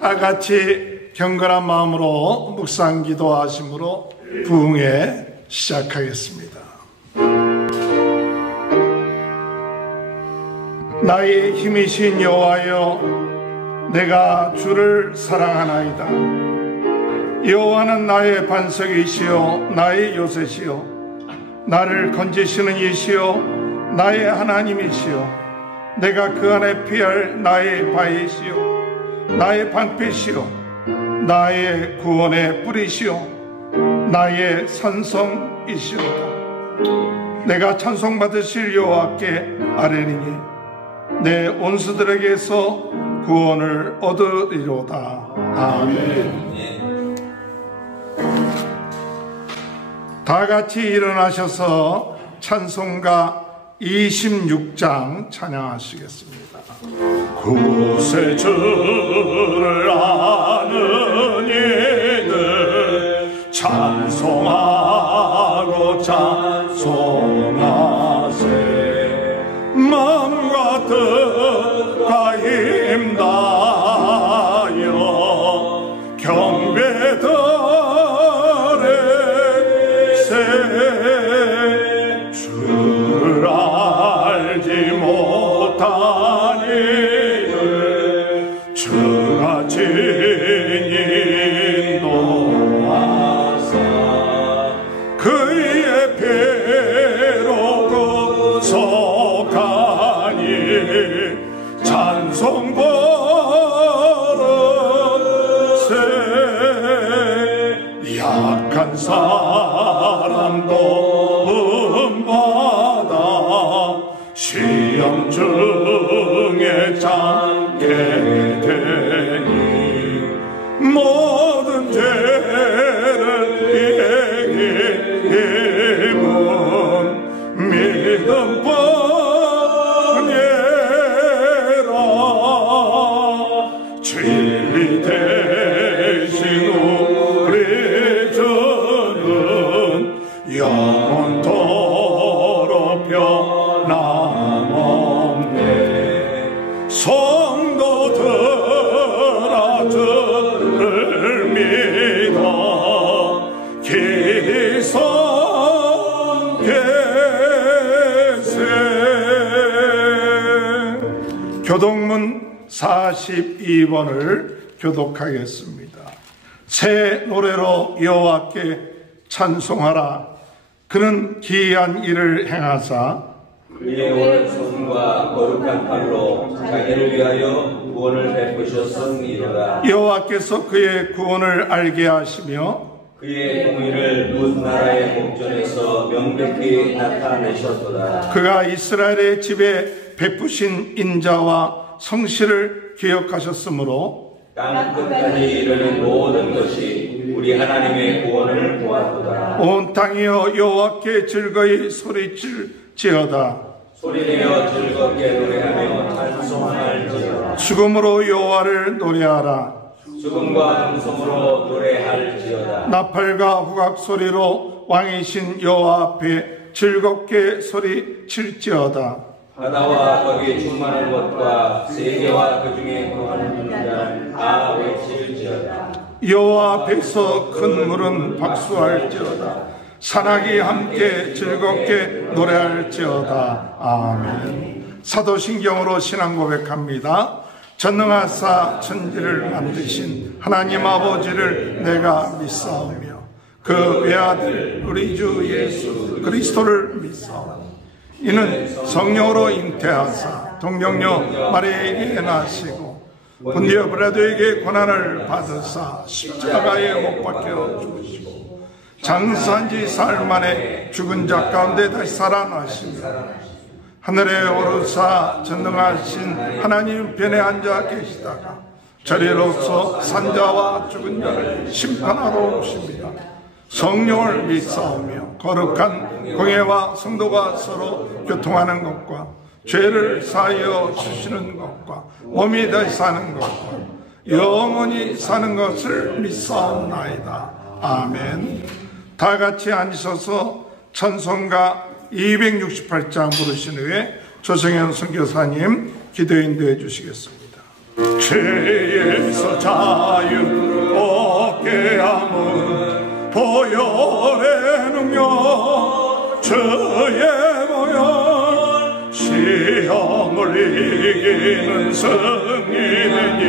다 같이 경건한 마음으로 묵상 기도하심으로 부흥회 시작하겠습니다. 나의 힘이신 여호와여, 내가 주를 사랑하나이다. 여호와는 나의 반석이시요 나의 요새시요 나를 건지시는 이시요 나의 하나님이시요 내가 그 안에 피할 나의 바위시요 나의 방패시요 나의 구원의 뿌리시요 나의 산성이시로다. 내가 찬송받으실 여호와께 아뢰리니 내 원수들에게서 구원을 얻으리로다. 아멘. 다 같이 일어나셔서 찬송가 26장 찬양하시겠습니다. 구세주를 아는 이들 찬송하고 찬송하세. 마음과 뜻과 힘 다하여 경배드리세. 주를 알지 못하니 주가 친히 인도하사 그의 피로 구속하니 찬송 버릇세. 약한 사람도 은받아 시험 중에 잠게 되니 모든 죄를 이기는 믿음뿐이라. 진리 대신 우리 주는 영원토록 변함없네. 성도들아 주를 믿어 기성계세. 교독문 42번을 교독하겠습니다. 새 노래로 여호와께 찬송하라. 그는 기이한 일을 행하사 그의 오른손과 거룩한 팔로 자기를 위하여 구원을 베푸셨음이로다. 여호와께서 그의 구원을 알게 하시며 그의 공의를 문 나라의 목전에서 명백히 나타내셨도다. 그가 이스라엘의 집에 베푸신 인자와 성실을 기억하셨으므로 땅 끝까지 이르는 모든 것이 우리 하나님의 구원을 보았도다. 온 땅이여 여호와께 즐거이 소리칠지어다. 소리내어 즐겁게 노래하며 찬송할지어다. 죽음으로 여호와를 노래하라. 죽음과 음성으로 노래할지어다. 나팔과 후각 소리로 왕이신 여호와 앞에 즐겁게 소리칠지어다. 바다와 거기 충만한 것과 세계와 그 중에 거하는 자는 다 외칠지어다. 여호와 앞에서 큰 물은 박수할지어다. 산악이 함께 즐겁게 노래할지어다. 아멘. 사도신경으로 신앙 고백합니다. 전능하사 천지를 만드신 하나님 아버지를 내가 믿사오며 그 외아들 우리 주 예수 그리스도를 믿사오며 이는 성령으로 잉태하사 동정녀 마리아에게 나시고 본디오 빌라도에게 고난을 받으사 십자가에 못 박혀 죽으시고 장사한 지 사흘 만에 죽은 자 가운데 다시 살아나시며 하늘에 오르사 전능하신 하나님 편에 앉아 계시다가 저리로서 산자와 죽은 자를 심판하러 오십니다. 성령을 믿사오며 거룩한 공회와 성도가 서로 교통하는 것과 죄를 사하여 주시는 것과 몸이 다시 사는 것과 영원히 사는 것을 믿사옵나이다. 아멘. 다 같이 앉으셔서 찬송가 268장 부르신 후에 조성현 선교사님 기도 인도해 주시겠습니다. 죄에서 자유 얻게 함은 보혈의 능력 주의 보혈 시험을 이기는 승리니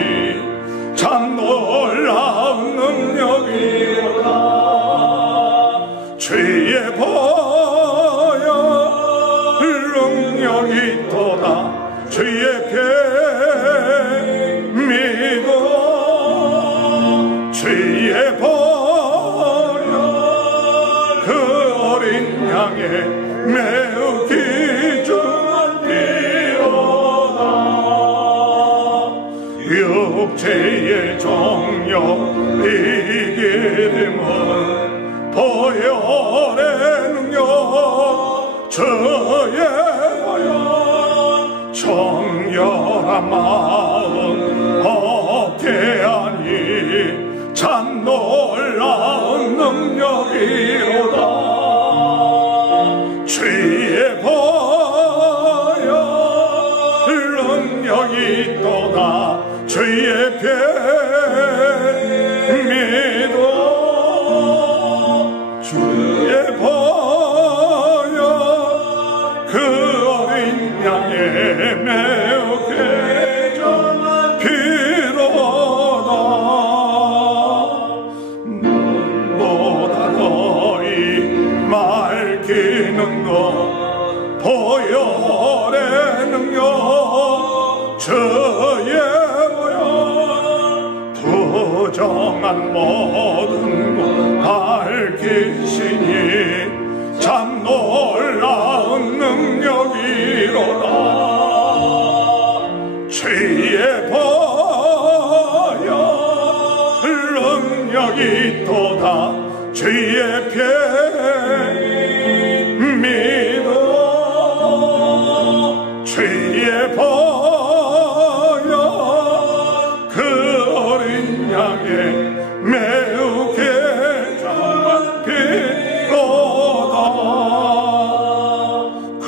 참 놀라운 능력이로다. 주의 보혈 능력이 있도다. 주의 피 믿어 주의 보혈 그 어린 양의 매우 귀중한 피로다. 육체의 정욕 이기림은 보혈의 능력 주의 보혈 정결한 마음 얻게 하니 참 놀라운 능력이로다. 주의 보혈 능력이 있도다. 주의 피 믿어 주의 보혈 그 어린 양의 매우 귀중한 피로다. 눈보다 더이 맑히는 것 보혈의 능력 주의 보혈 부정한 모든 것 밝히시니 참 놀라운 능력이로다. 주의 보혈 능력이 있도다. 주의 피 믿어 주의 보혈 그 어린 양의 매우 귀중한 피로다. 그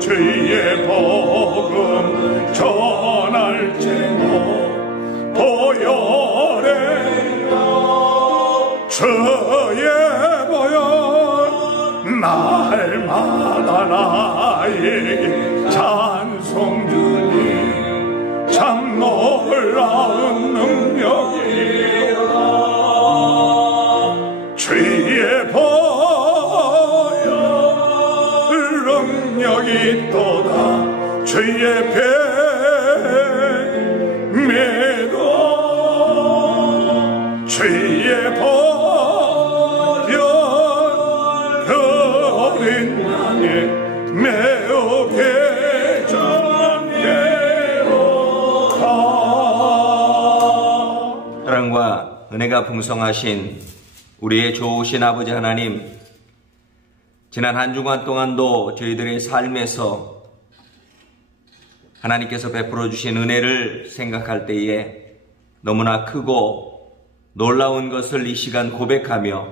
주의 복음 전할지도 보혈의 주의 보혈 날마다 나에게 찬송 주니 참 놀라운 능력이로다. 주의 보혈 능력이 있도다. 주의 피 믿어 주의 보혈 그 어린 양의 매우 귀중한 피로다. 사랑과 은혜가 풍성하신 우리의 좋으신 아버지 하나님, 지난 한 주간 동안도 저희들의 삶에서 하나님께서 베풀어 주신 은혜를 생각할 때에 너무나 크고 놀라운 것을 이 시간 고백하며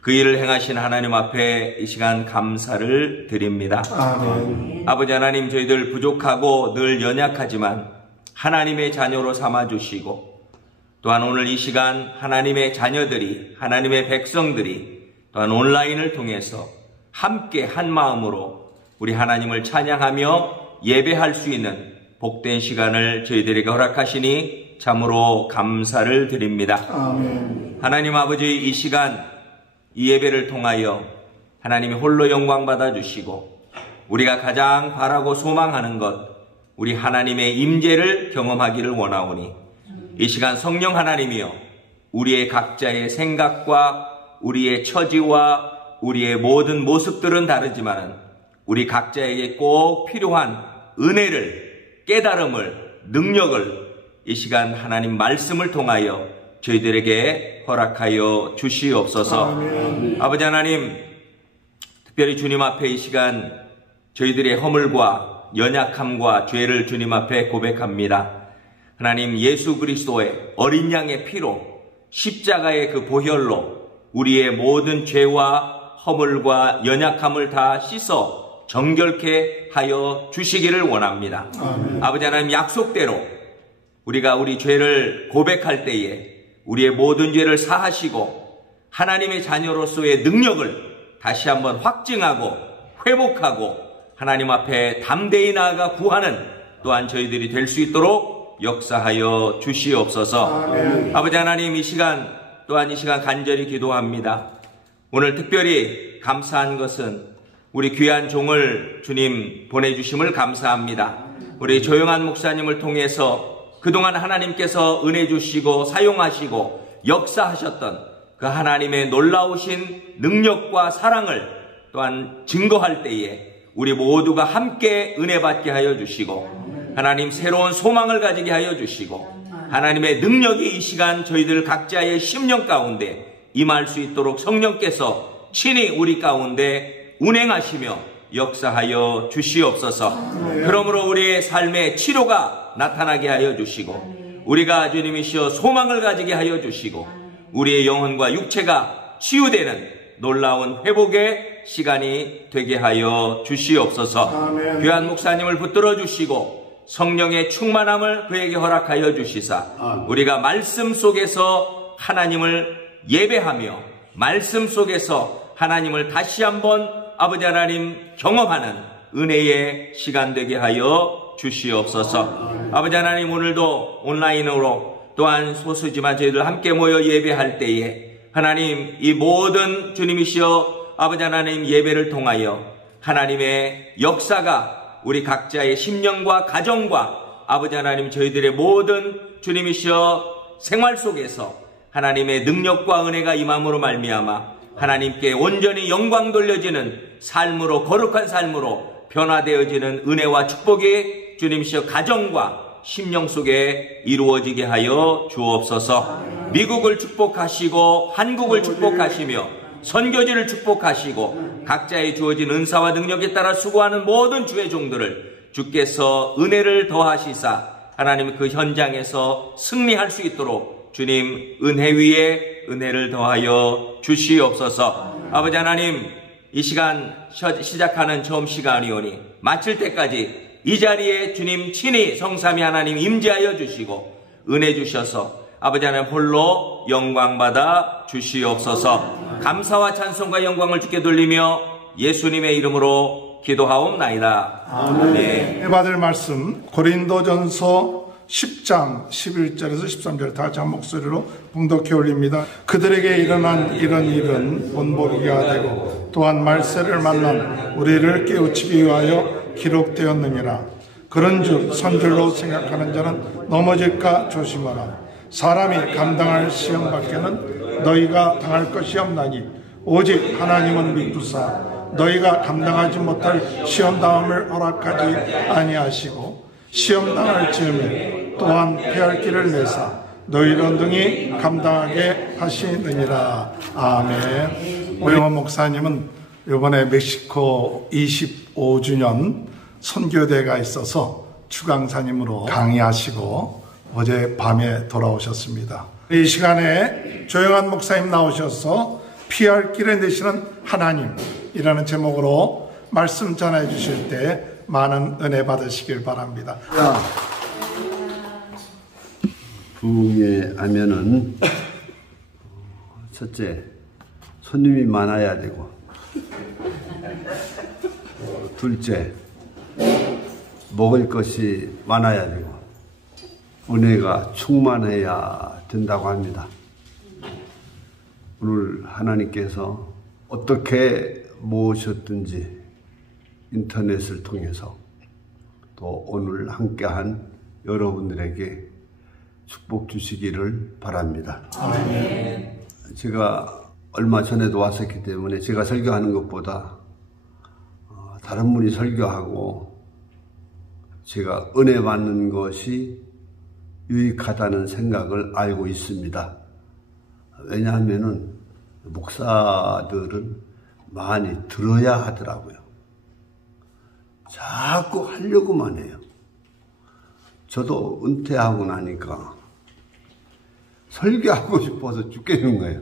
그 일을 행하신 하나님 앞에 이 시간 감사를 드립니다. 아멘. 아버지 하나님, 저희들 부족하고 늘 연약하지만 하나님의 자녀로 삼아주시고, 또한 오늘 이 시간 하나님의 자녀들이, 하나님의 백성들이 또한 온라인을 통해서 함께 한 마음으로 우리 하나님을 찬양하며 예배할 수 있는 복된 시간을 저희들에게 허락하시니 참으로 감사를 드립니다. 아멘. 하나님 아버지, 이 시간 이 예배를 통하여 하나님이 홀로 영광 받아주시고 우리가 가장 바라고 소망하는 것, 우리 하나님의 임재를 경험하기를 원하오니 이 시간 성령 하나님이여 우리의 각자의 생각과 우리의 처지와 우리의 모든 모습들은 다르지만 우리 각자에게 꼭 필요한 은혜를, 깨달음을, 능력을 이 시간 하나님 말씀을 통하여 저희들에게 허락하여 주시옵소서. 아멘. 아버지 하나님, 특별히 주님 앞에 이 시간 저희들의 허물과 연약함과 죄를 주님 앞에 고백합니다. 하나님, 예수 그리스도의 어린 양의 피로, 십자가의 그 보혈로 우리의 모든 죄와 허물과 연약함을 다 씻어 정결케 하여 주시기를 원합니다. 아멘. 아버지 하나님, 약속대로 우리가 우리 죄를 고백할 때에 우리의 모든 죄를 사하시고 하나님의 자녀로서의 능력을 다시 한번 확증하고 회복하고 하나님 앞에 담대히 나아가 구하는 또한 저희들이 될 수 있도록 역사하여 주시옵소서. 아멘. 아버지 하나님, 이 시간 간절히 기도합니다. 오늘 특별히 감사한 것은 우리 귀한 종을 주님 보내주심을 감사합니다. 우리 조영한 목사님을 통해서 그동안 하나님께서 은혜 주시고 사용하시고 역사하셨던 그 하나님의 놀라우신 능력과 사랑을 또한 증거할 때에 우리 모두가 함께 은혜 받게 하여 주시고 하나님 새로운 소망을 가지게 하여 주시고 하나님의 능력이 이 시간 저희들 각자의 심령 가운데 임할 수 있도록 성령께서 친히 우리 가운데 운행하시며 역사하여 주시옵소서. 그러므로 우리의 삶의 치료가 나타나게 하여 주시고 우리가 주님이시여 소망을 가지게 하여 주시고 우리의 영혼과 육체가 치유되는 놀라운 회복의 시간이 되게 하여 주시옵소서. 아멘. 귀한 목사님을 붙들어 주시고 성령의 충만함을 그에게 허락하여 주시사 우리가 말씀 속에서 하나님을 예배하며 말씀 속에서 하나님을 다시 한번 아버지 하나님 경험하는 은혜의 시간 되게 하여 주시옵소서. 아버지 하나님, 오늘도 온라인으로 또한 소수지만 저희들 함께 모여 예배할 때에 하나님 이 모든 주님이시여 아버지 하나님 예배를 통하여 하나님의 역사가 우리 각자의 심령과 가정과 아버지 하나님 저희들의 모든 주님이시여 생활 속에서 하나님의 능력과 은혜가 임함으로 말미암아 하나님께 온전히 영광 돌려지는 삶으로 거룩한 삶으로 변화되어지는 은혜와 축복이 주님이시여 가정과 심령 속에 이루어지게 하여 주옵소서. 미국을 축복하시고 한국을 축복하시며 선교지를 축복하시고 각자의 주어진 은사와 능력에 따라 수고하는 모든 주의 종들을 주께서 은혜를 더하시사 하나님 그 현장에서 승리할 수 있도록 주님 은혜 위에 은혜를 더하여 주시옵소서. 아버지 하나님, 이 시간 시작하는 처음 시간이오니 마칠 때까지 이 자리에 주님 친히 성삼위 하나님 임재하여 주시고 은혜 주셔서 아버지 하나님 홀로 영광받아 주시옵소서. 감사와 찬송과 영광을 주께 돌리며 예수님의 이름으로 기도하옵나이다. 아멘. 받을 말씀 고린도전서 10장 11절에서 13절 다 같이 한 목소리로 봉독해 올립니다. 그들에게 일어난 이런 일은 본보기가 되고 또한 말세를 만난 우리를 깨우치기 위하여 기록되었느니라. 그런즉 선줄로 생각하는 자는 넘어질까 조심하라. 사람이 감당할 시험 밖에는 너희가 당할 것이 없나니 오직 하나님은 믿으사 너희가 감당하지 못할 시험당함을 허락하지 아니하시고 시험당할 즈음에 또한 피할 길을 내사 너희를 능히 감당하게 하시느니라. 아멘. 오영원 목사님은 이번에 멕시코 25주년 선교대가 있어서 주강사님으로 강의하시고 어제 밤에 돌아오셨습니다. 이 시간에 조영한 목사님 나오셔서 피할 길을 내시는 하나님이라는 제목으로 말씀 전해 주실 때 많은 은혜 받으시길 바랍니다. 부흥회하면은 첫째 손님이 많아야 되고 둘째 먹을 것이 많아야 되고 은혜가 충만해야 된다고 합니다. 오늘 하나님께서 어떻게 모으셨든지 인터넷을 통해서 또 오늘 함께한 여러분들에게 축복 주시기를 바랍니다. 아멘. 제가 얼마 전에도 왔었기 때문에 제가 설교하는 것보다 다른 분이 설교하고 제가 은혜 받는 것이 유익하다는 생각을 알고 있습니다. 왜냐하면은 목사들은 많이 들어야 하더라고요. 자꾸 하려고만 해요. 저도 은퇴하고 나니까 설교하고 싶어서 죽겠는 거예요.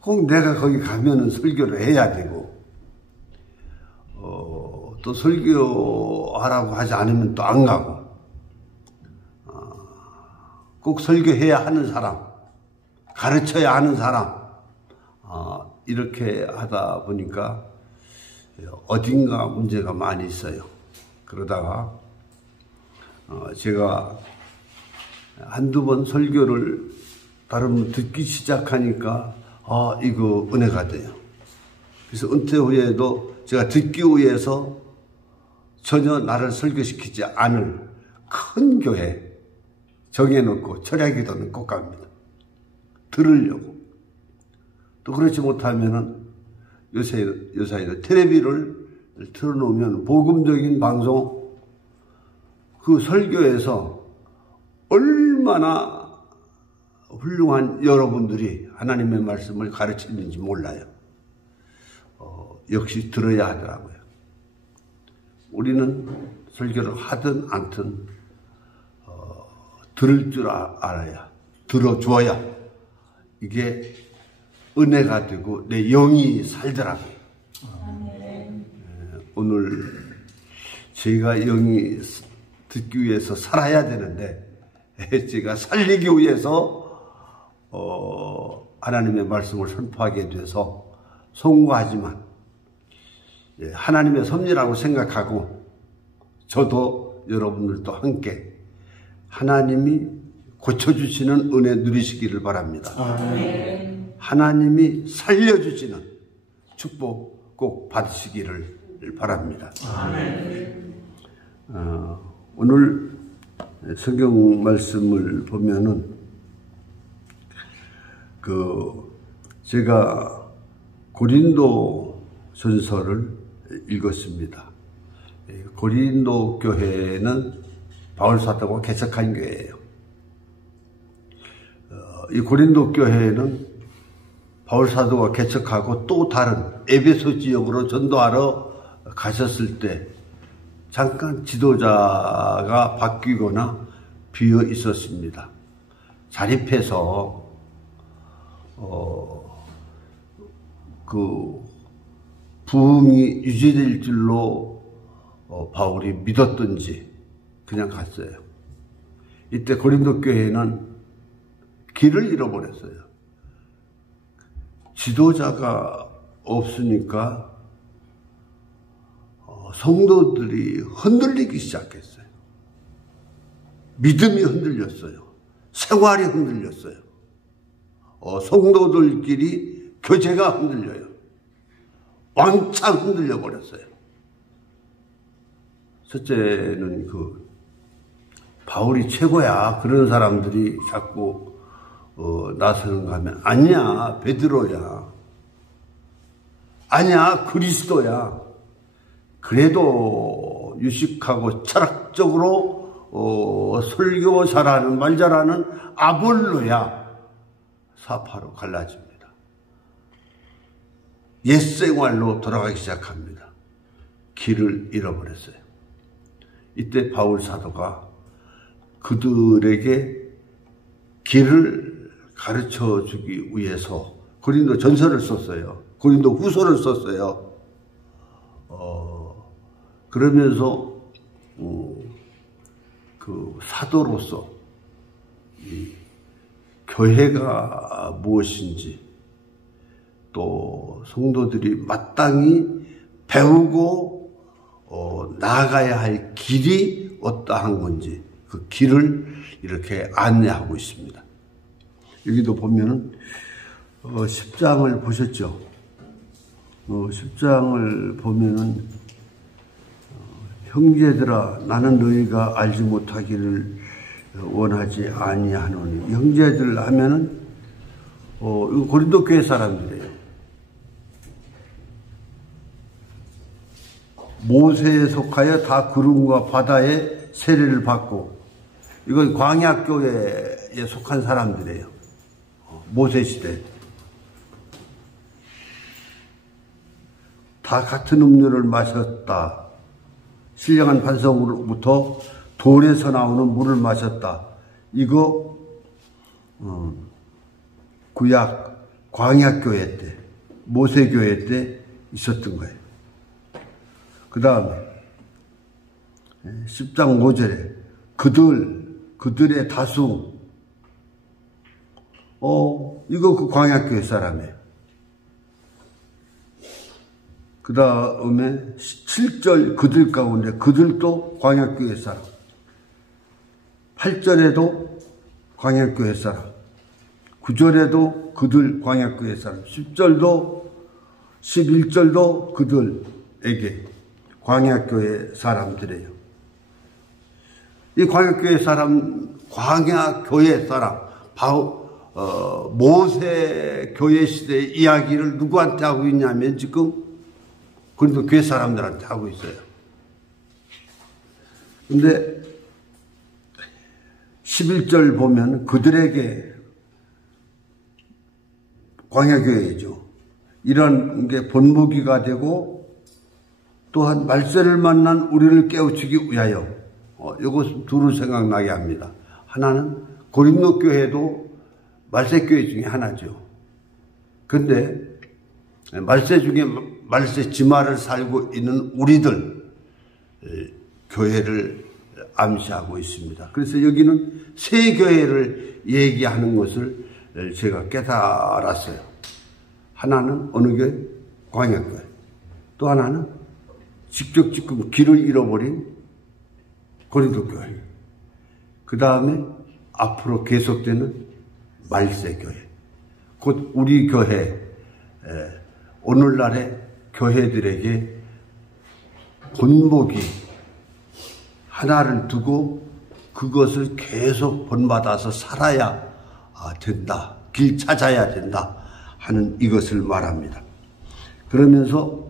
꼭 내가 거기 가면은 설교를 해야 되고, 또 설교하라고 하지 않으면 또 안 가고, 꼭 설교해야 하는 사람, 가르쳐야 하는 사람, 이렇게 하다 보니까 어딘가 문제가 많이 있어요. 그러다가 제가 한두 번 설교를 다른 분 듣기 시작하니까 이거 은혜가 돼요. 그래서 은퇴 후에도 제가 듣기 위해서 전혀 나를 설교시키지 않을 큰 교회 정해놓고 철야기도는 꼭 갑니다. 들으려고. 또 그렇지 못하면은 요새는 텔레비를 틀어놓으면 복음적인 방송, 그 설교에서 얼마나 훌륭한 여러분들이 하나님의 말씀을 가르치는지 몰라요. 역시 들어야 하더라고요. 우리는 설교를 하든 않든 들을 줄 알아야, 들어줘야 이게 은혜가 되고 내 영이 살더라고요. 오늘 제가 영이 듣기 위해서 살아야 되는데 제가 살리기 위해서 하나님의 말씀을 선포하게 돼서 송구하지만 하나님의 섭리라고 생각하고 저도 여러분들도 함께 하나님이 고쳐주시는 은혜 누리시기를 바랍니다. 아멘. 하나님이 살려주시는 축복 꼭 받으시기를 바랍니다. 아멘. 오늘 성경 말씀을 보면은 제가 고린도 전서를 읽었습니다. 고린도 교회는 바울 사도가 개척한 교회예요. 이 고린도 교회는 바울 사도가 개척하고 또 다른 에베소 지역으로 전도하러 가셨을 때 잠깐 지도자가 바뀌거나 비어 있었습니다. 자립해서 그 부흥이 유지될 줄로 바울이 믿었던지 그냥 갔어요. 이때 고린도 교회는 길을 잃어버렸어요. 지도자가 없으니까 성도들이 흔들리기 시작했어요. 믿음이 흔들렸어요. 생활이 흔들렸어요. 성도들끼리 교제가 흔들려요. 왕창 흔들려 버렸어요. 첫째는 바울이 최고야. 그런 사람들이 자꾸 나서는가 하면 아니야, 베드로야. 아니야, 그리스도야. 그래도 유식하고 철학적으로 설교 잘하는, 말 잘하는 아볼로야. 사파로 갈라집니다. 옛생활로 돌아가기 시작합니다. 길을 잃어버렸어요. 이때 바울 사도가 그들에게 길을 가르쳐 주기 위해서 고린도 전서를 썼어요. 고린도 후서를 썼어요. 그러면서 그 사도로서 이 교회가 무엇인지 또 성도들이 마땅히 배우고 나아가야 할 길이 어떠한 건지 그 길을 이렇게 안내하고 있습니다. 여기도 보면은 10장을 보셨죠? 10장을 보면은 형제들아 나는 너희가 알지 못하기를 원하지 아니하노니. 형제들 하면은 이거 고린도 교회 사람들이에요. 모세에 속하여 다 구름과 바다에 세례를 받고, 이건 광야교회에 속한 사람들이에요. 모세 시대. 다 같은 음료를 마셨다. 신령한 반석으로부터 돌에서 나오는 물을 마셨다. 이거 구약 광야교회 때, 모세교회 때 있었던 거예요. 그 다음에 10장 5절에 그들의 다수 이거 그 광야교회 사람이에요. 그 다음에 7절 그들 가운데 그들도 광야교회 사람. 8절에도 광야교회 사람. 9절에도 그들 광야교회 사람. 10절도 11절도 그들에게 광야교회 사람들이에요. 이 광야교회 사람, 광야교회 사람, 모세 교회 시대의 이야기를 누구한테 하고 있냐면 지금 그런데 교회 사람들한테 하고 있어요. 근데 11절 보면 그들에게 광야교회죠. 이런 게 본보기가 되고 또한 말세를 만난 우리를 깨우치기 위하여 이것 둘을 생각나게 합니다. 하나는 고린도 교회도 말세교회 중에 하나죠. 근데 말세 중에 말세 지마를 살고 있는 우리들 교회를 암시하고 있습니다. 그래서 여기는 새 교회를 얘기하는 것을 제가 깨달았어요. 하나는 어느 교회? 광야교회. 또 하나는 직접 지금 길을 잃어버린 고린도 교회. 그 다음에 앞으로 계속되는 말세교회. 곧 우리 교회, 오늘날의 교회들에게 본보기 하나를 두고 그것을 계속 본받아서 살아야 된다. 길 찾아야 된다. 하는 이것을 말합니다. 그러면서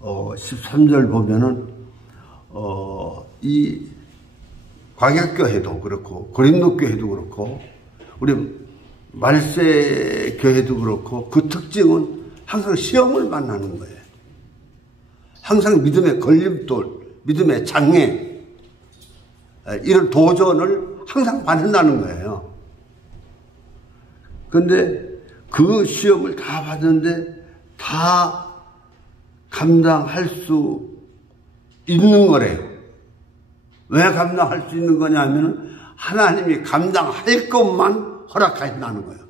13절 보면은 이 광야교회도 그렇고 고린도 교회도 그렇고 우리 말세 교회도 그렇고 그 특징은 항상 시험을 만나는 거예요. 항상 믿음의 걸림돌, 믿음의 장애, 이런 도전을 항상 받는다는 거예요. 그런데 그 시험을 다 받는데 다 감당할 수 있는 거래요. 왜 감당할 수 있는 거냐 하면 하나님이 감당할 것만 허락하신다는 거예요.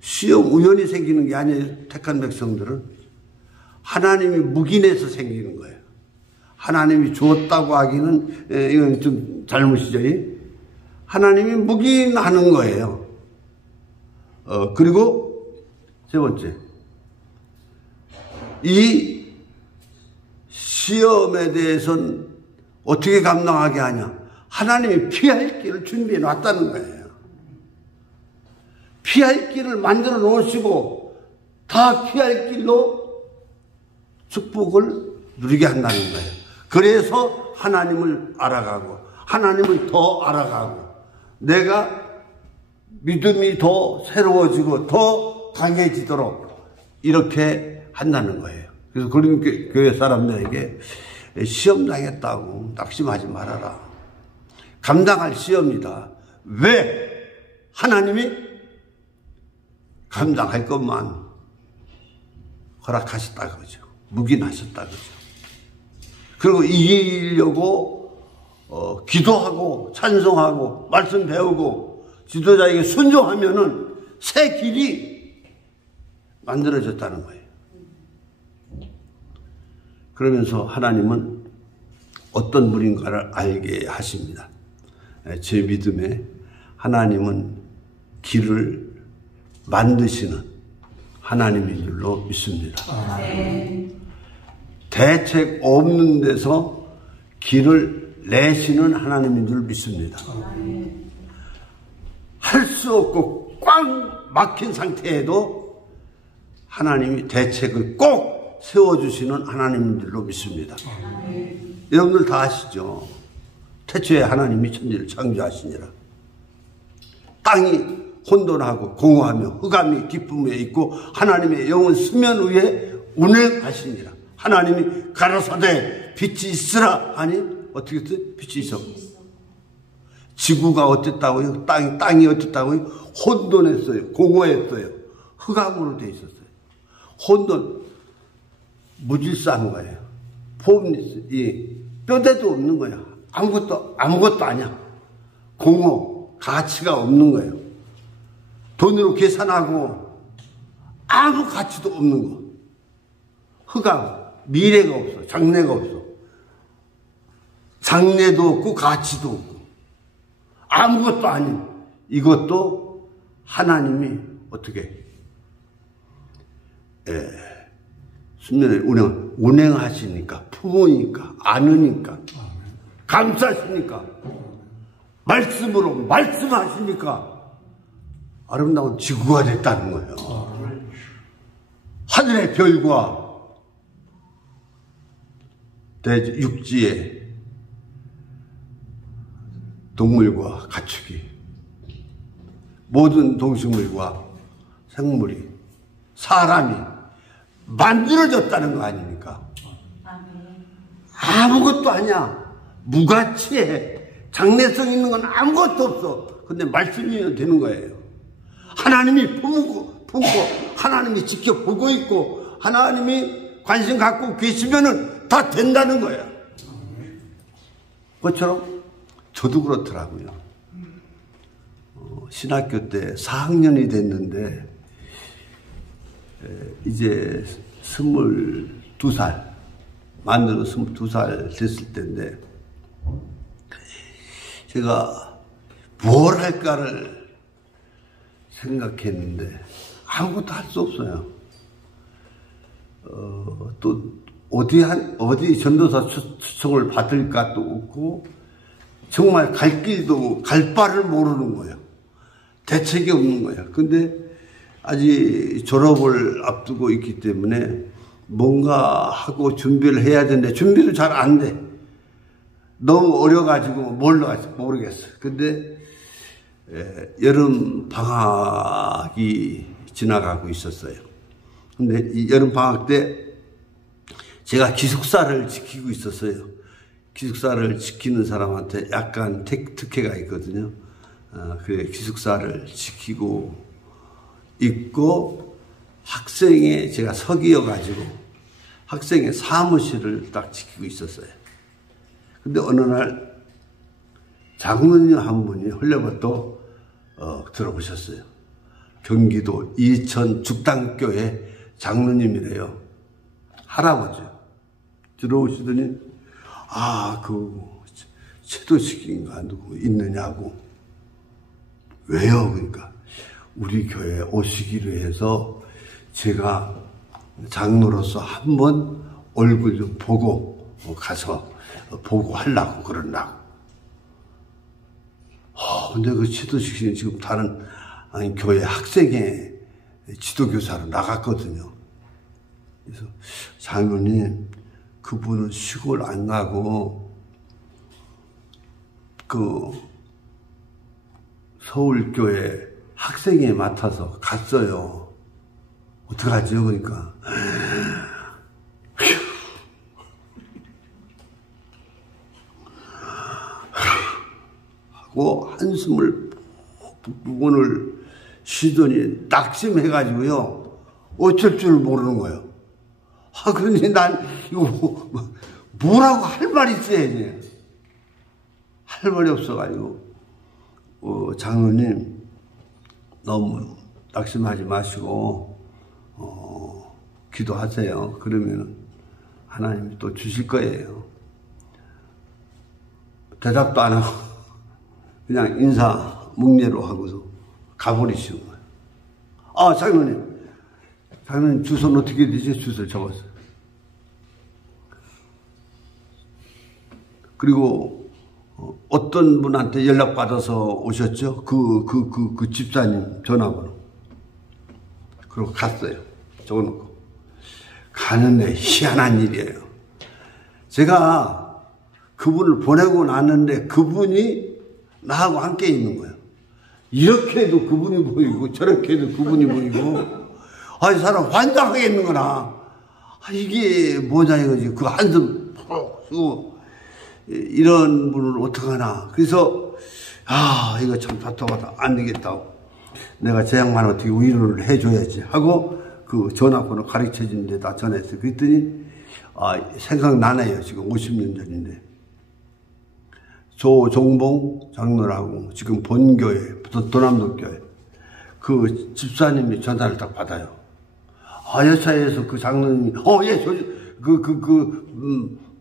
시험 우연히 생기는 게 아니에요. 택한 백성들은 하나님이 묵인해서 생기는 거예요. 하나님이 주었다고 하기는 이건 좀 잘못이죠. 하나님이 묵인하는 거예요. 그리고 세 번째, 이 시험에 대해서는 어떻게 감당하게 하냐? 하나님이 피할 길을 준비해 놨다는 거예요. 피할 길을 만들어 놓으시고 다 피할 길로 축복을 누리게 한다는 거예요. 그래서 하나님을 알아가고 하나님을 더 알아가고 내가 믿음이 더 새로워지고 더 강해지도록 이렇게 한다는 거예요. 그래서 고린도 교회 사람들에게 시험 당했다고 낙심하지 말아라. 감당할 시험이다. 왜? 하나님이 감당할 것만 허락하셨다 그러죠. 묵인하셨다 그러죠. 그리고 이기려고 기도하고 찬송하고 말씀 배우고 지도자에게 순종하면은 새 길이 만들어졌다는 거예요. 그러면서 하나님은 어떤 분인가를 알게 하십니다. 제 믿음에 하나님은 길을 만드시는 하나님인 줄로 믿습니다. 대책 없는 데서 길을 내시는 하나님인 줄 믿습니다. 할 수 없고 꽉 막힌 상태에도 하나님이 대책을 꼭 세워주시는 하나님인 줄로 믿습니다. 여러분들 다 아시죠? 태초에 하나님이 천지를 창조하시니라. 땅이 혼돈하고 공허하며 흑암이 깊음에 있고 하나님의 영은 수면 위에 운행하시니라. 하나님이 가라사대 빛이 있으라 하니 어떻게 했어요? 빛이 있어. 지구가 어땠다고요? 땅이 어땠다고요? 혼돈했어요. 공허했어요. 흑암으로 돼 있었어요. 혼돈, 무질서한 거예요. 폼리스, 뼈대도 없는 거야. 아무것도 아니야. 공허, 가치가 없는 거예요. 돈으로 계산하고 아무 가치도 없는 거. 흑암, 미래가 없어. 장래가 없어. 장래도 없고 가치도 없고 아무것도 아닌 이것도 하나님이 어떻게 수면에 운행하시니까, 품으니까, 안으니까, 감싸시니까, 말씀으로 말씀하시니까 아름다운 지구가 됐다는 거예요. 하늘의 별과 육지의 동물과 가축이, 모든 동식물과 생물이, 사람이 만들어졌다는 거 아닙니까? 아무것도 아니야. 무가치해. 장래성 있는 건 아무것도 없어. 근데 말씀이면 되는 거예요. 하나님이 품고 하나님이 지켜보고 있고 하나님이 관심 갖고 계시면은 다 된다는 거야. 그것처럼 저도 그렇더라고요. 신학교 때 4학년이 됐는데 이제 22살, 만으로 22살 됐을 때인데 제가 뭘 할까를 생각했는데 아무것도 할 수 없어요. 또 어디 전도사 추청을 받을까 도 없고 정말 갈 길도 갈 바를 모르는 거예요. 대책이 없는 거예요. 근데 아직 졸업을 앞두고 있기 때문에 뭔가 하고 준비를 해야 되는데 준비도 잘 안 돼. 너무 어려가지고 뭘로 할지 모르겠어. 근데 여름 방학이 지나가고 있었어요. 근데 이 여름 방학 때 제가 기숙사를 지키고 있었어요. 기숙사를 지키는 사람한테 약간 특혜가 있거든요. 그래 기숙사를 지키고 있고 학생의 제가 서기여가지고 학생의 사무실을 딱 지키고 있었어요. 근데 어느 날 장로님 한 분이 헐레벌떡 들어오셨어요. 경기도 이천 죽당교회 장로님이래요. 할아버지 들어오시더니 채도식인가 누구 있느냐고. 왜요? 그러니까 우리 교회에 오시기로 해서 제가 장로로서 한번 얼굴 좀 보고 가서 보고 하려고 그러려고. 근데 그 채도식 씨는 지금 다른 교회 학생회 지도교사로 나갔거든요. 그래서 장로님, 그분은 시골 안 가고 그 서울교회 학생회 맡아서 갔어요. 어떡하지요? 그러니까 하고 한숨을 부분을 쉬더니 낙심해가지고요. 어쩔 줄 모르는 거예요. 그러니 난 이거 뭐라고 할 말이 있어야지. 할 말이 없어가지고 장로님 너무 낙심하지 마시고 기도하세요. 그러면 하나님이 또 주실 거예요. 대답도 안 하고 그냥 인사 묵례로 하고서 가버리시는 거예요. 장로님 주소는 어떻게 되지? 주소를 적었어요. 그리고 어떤 분한테 연락받아서 오셨죠? 그 집사님 전화번호. 그리고 갔어요. 적어놓고. 가는데 희한한 일이에요. 제가 그분을 보내고 났는데 그분이 나하고 함께 있는 거예요. 이렇게 해도 그분이 보이고 저렇게 해도 그분이 보이고 이 사람 환장하겠는구나. 이게 뭐냐 이거지. 그 한숨 푹 쉬고 이런 분을 어떡하나. 그래서 이거 참 답답하다. 안 되겠다고. 내가 저 양반 어떻게 위로를 해줘야지 하고 그 전화번호 가르쳐 준 데다 전했어요. 그랬더니 생각나네요. 지금 50년 전인데 조종봉 장로라고 지금 본교회, 도남동교회 그 집사님이 전화를 딱 받아요. 여차에서 그 장로님이, 예,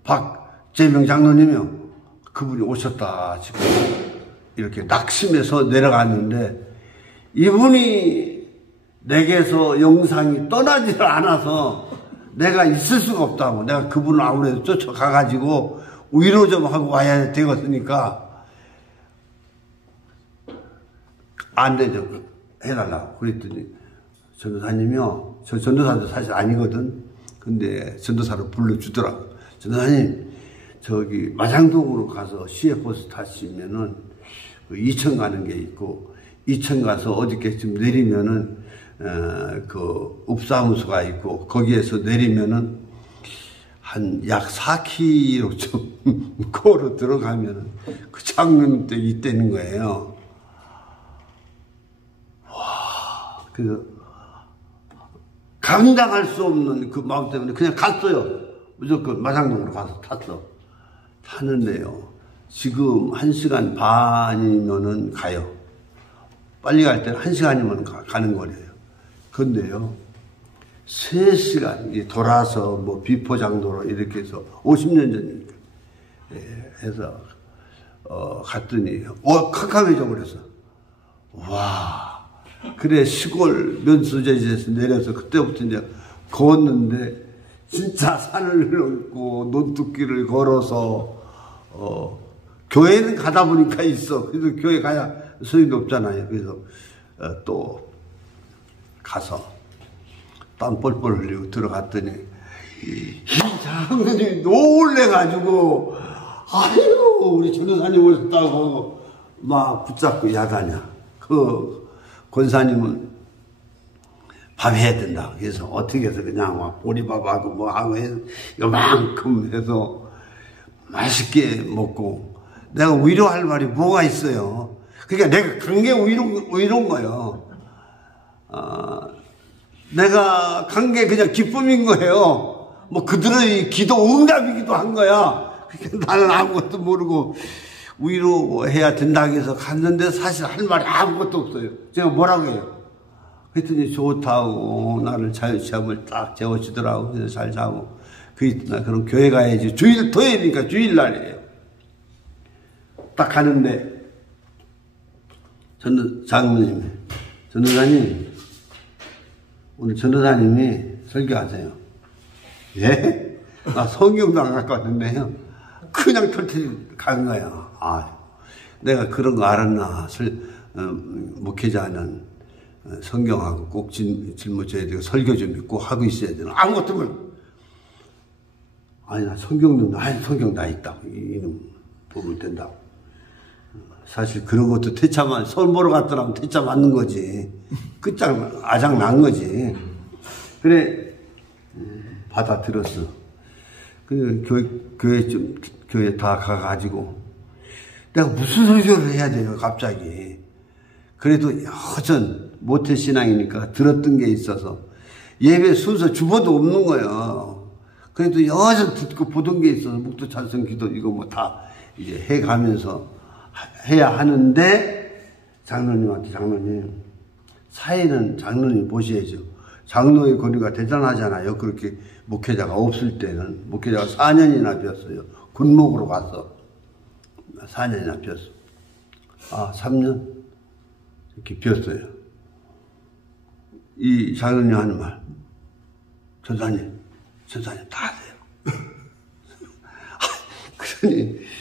박재명 장로님이요. 그분이 오셨다. 지금 이렇게 낙심해서 내려갔는데 이분이 내게서 영상이 떠나지를 않아서 내가 있을 수가 없다고. 내가 그분을 아무래도 쫓아가가지고 위로 좀 하고 와야 되겠으니까 안 되죠. 해달라고. 그랬더니 전도사님이요. 저 전도사도 사실 아니거든. 근데 전도사로 불러주더라고. 전도사님, 저기 마장동으로 가서 시외버스 타시면은 그 이천 가는 게 있고, 이천 가서 어디께쯤 내리면은 그 읍사무소가 있고, 거기에서 내리면은 한 약 4km 좀 걸어 들어가면은 그 장로님 댁이 있다는 거예요. 와, 그래서 감당할 수 없는 그 마음 때문에 그냥 갔어요. 무조건 마장동으로 가서 탔어. 타는데요. 지금 1시간 반이면은 가요. 빨리 갈 때는 1시간이면 가는 거래요. 근데요. 3시간 돌아서 뭐 비포장도로 이렇게 해서 50년 전이니까 해서 갔더니 캄캄해져 버렸어. 와. 그래 시골 면수제지에서 내려서 그때부터 이제 걷는데 진짜 산을 넘고 논뚝길을 걸어서 교회는 가다 보니까 있어. 그래서 교회 가야 소용이 없잖아요. 그래서 또 가서 땀 뻘뻘 흘리고 들어갔더니 이 장로님이 놀래가지고 아이고 우리 전도사님 오셨다고 막 붙잡고 야단이야. 그 권사님은 밥 해야 된다. 그래서 어떻게 해서 그냥 막 보리밥하고 뭐 하고 해서 이만큼 해서 맛있게 먹고 내가 위로할 말이 뭐가 있어요. 그러니까 내가 간 게 위로인 거예요. 내가 간 게 그냥 기쁨인 거예요. 뭐 그들의 기도 응답이기도 한 거야. 그러니까 나는 아무것도 모르고 위로해야 된다고 해서 갔는데 사실 할 말이 아무것도 없어요. 제가 뭐라고 해요? 그랬더니 좋다고 나를 자유시험을 딱 재워주더라고. 그래서 잘 자고 그 이튿날 그럼 교회 가야지. 토요일이니까 주일날이에요. 딱 가는데 전도사님 오늘 전도사님이 설교하세요. 예? 나 성경도 안 갖고 왔는데요. 그냥 털털 간 거야. 내가 그런 거 알았나. 목회자는 성경하고 꼭 짊어져야 되고 설교 좀 꼭 하고 있어야 되나. 아무것도 몰라. 나 성경 다 있다고. 이놈 보면 된다고. 사실 그런 것도 퇴짜만, 서울 보러 갔더라면 퇴짜 맞는 거지. 끝장, 아장 난 거지. 그래, 받아들였어. 교회 다 가가지고, 내가 무슨 설교를 해야 돼요, 갑자기. 그래도 여전 모태신앙이니까 들었던 게 있어서, 예배 순서 주보도 없는 거예요. 그래도 여전 듣고 보던 게 있어서, 묵도 찬송 기도 이거 뭐 다 이제 해가면서, 해야 하는데 장로님한테 장로님 사회는 장로님 보셔야죠. 장로의 권위가 대단하잖아요. 그렇게 목회자가 없을 때는 목회자가 4년이나 비었어요. 군목으로 가서 4년이나 비었어. 3년 이렇게 비었어요. 이 장로님 하는 말 전사님 다 하세요. 그러니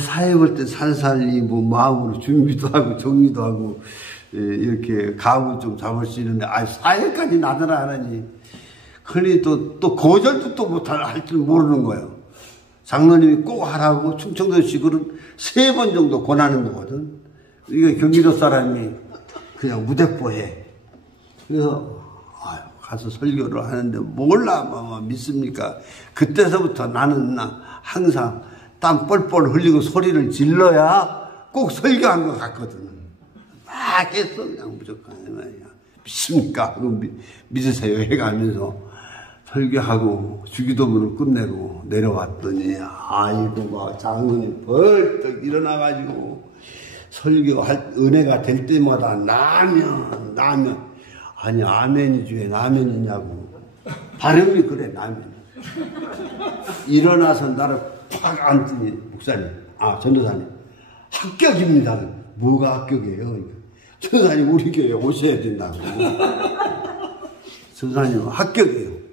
사회 볼 때 살살이 뭐 마음으로 준비도 하고 정리도 하고 이렇게 감을 좀 잡을 수 있는데 사회까지 나더라 하라니. 그러니 또 거절도 또 할 줄 모르는 거예요. 장로님이 꼭 하라고 충청도식으로는 3번 정도 권하는 거거든. 이거 경기도 사람이 그냥 무대뽀해. 그래서 가서 설교를 하는데 몰라 믿습니까? 그때서부터 나는 항상 땀 뻘뻘 흘리고 소리를 질러야 꼭 설교한 것 같거든. 막 했어. 그냥 무조건. 믿습니까? 믿으세요. 해가면서 설교하고 주기도문을 끝내고 내려왔더니 아이고 막 장로님 벌떡 일어나가지고 설교할 은혜가 될 때마다 라면 아니 아멘이지 왜 라면이냐고 발음이 그래 라면. 일어나서 나를 팍 앉더니 목사님 전도사님 합격입니다. 뭐가 합격이에요? 전도사님 우리 교회 오셔야 된다고. 전도사님 합격이에요.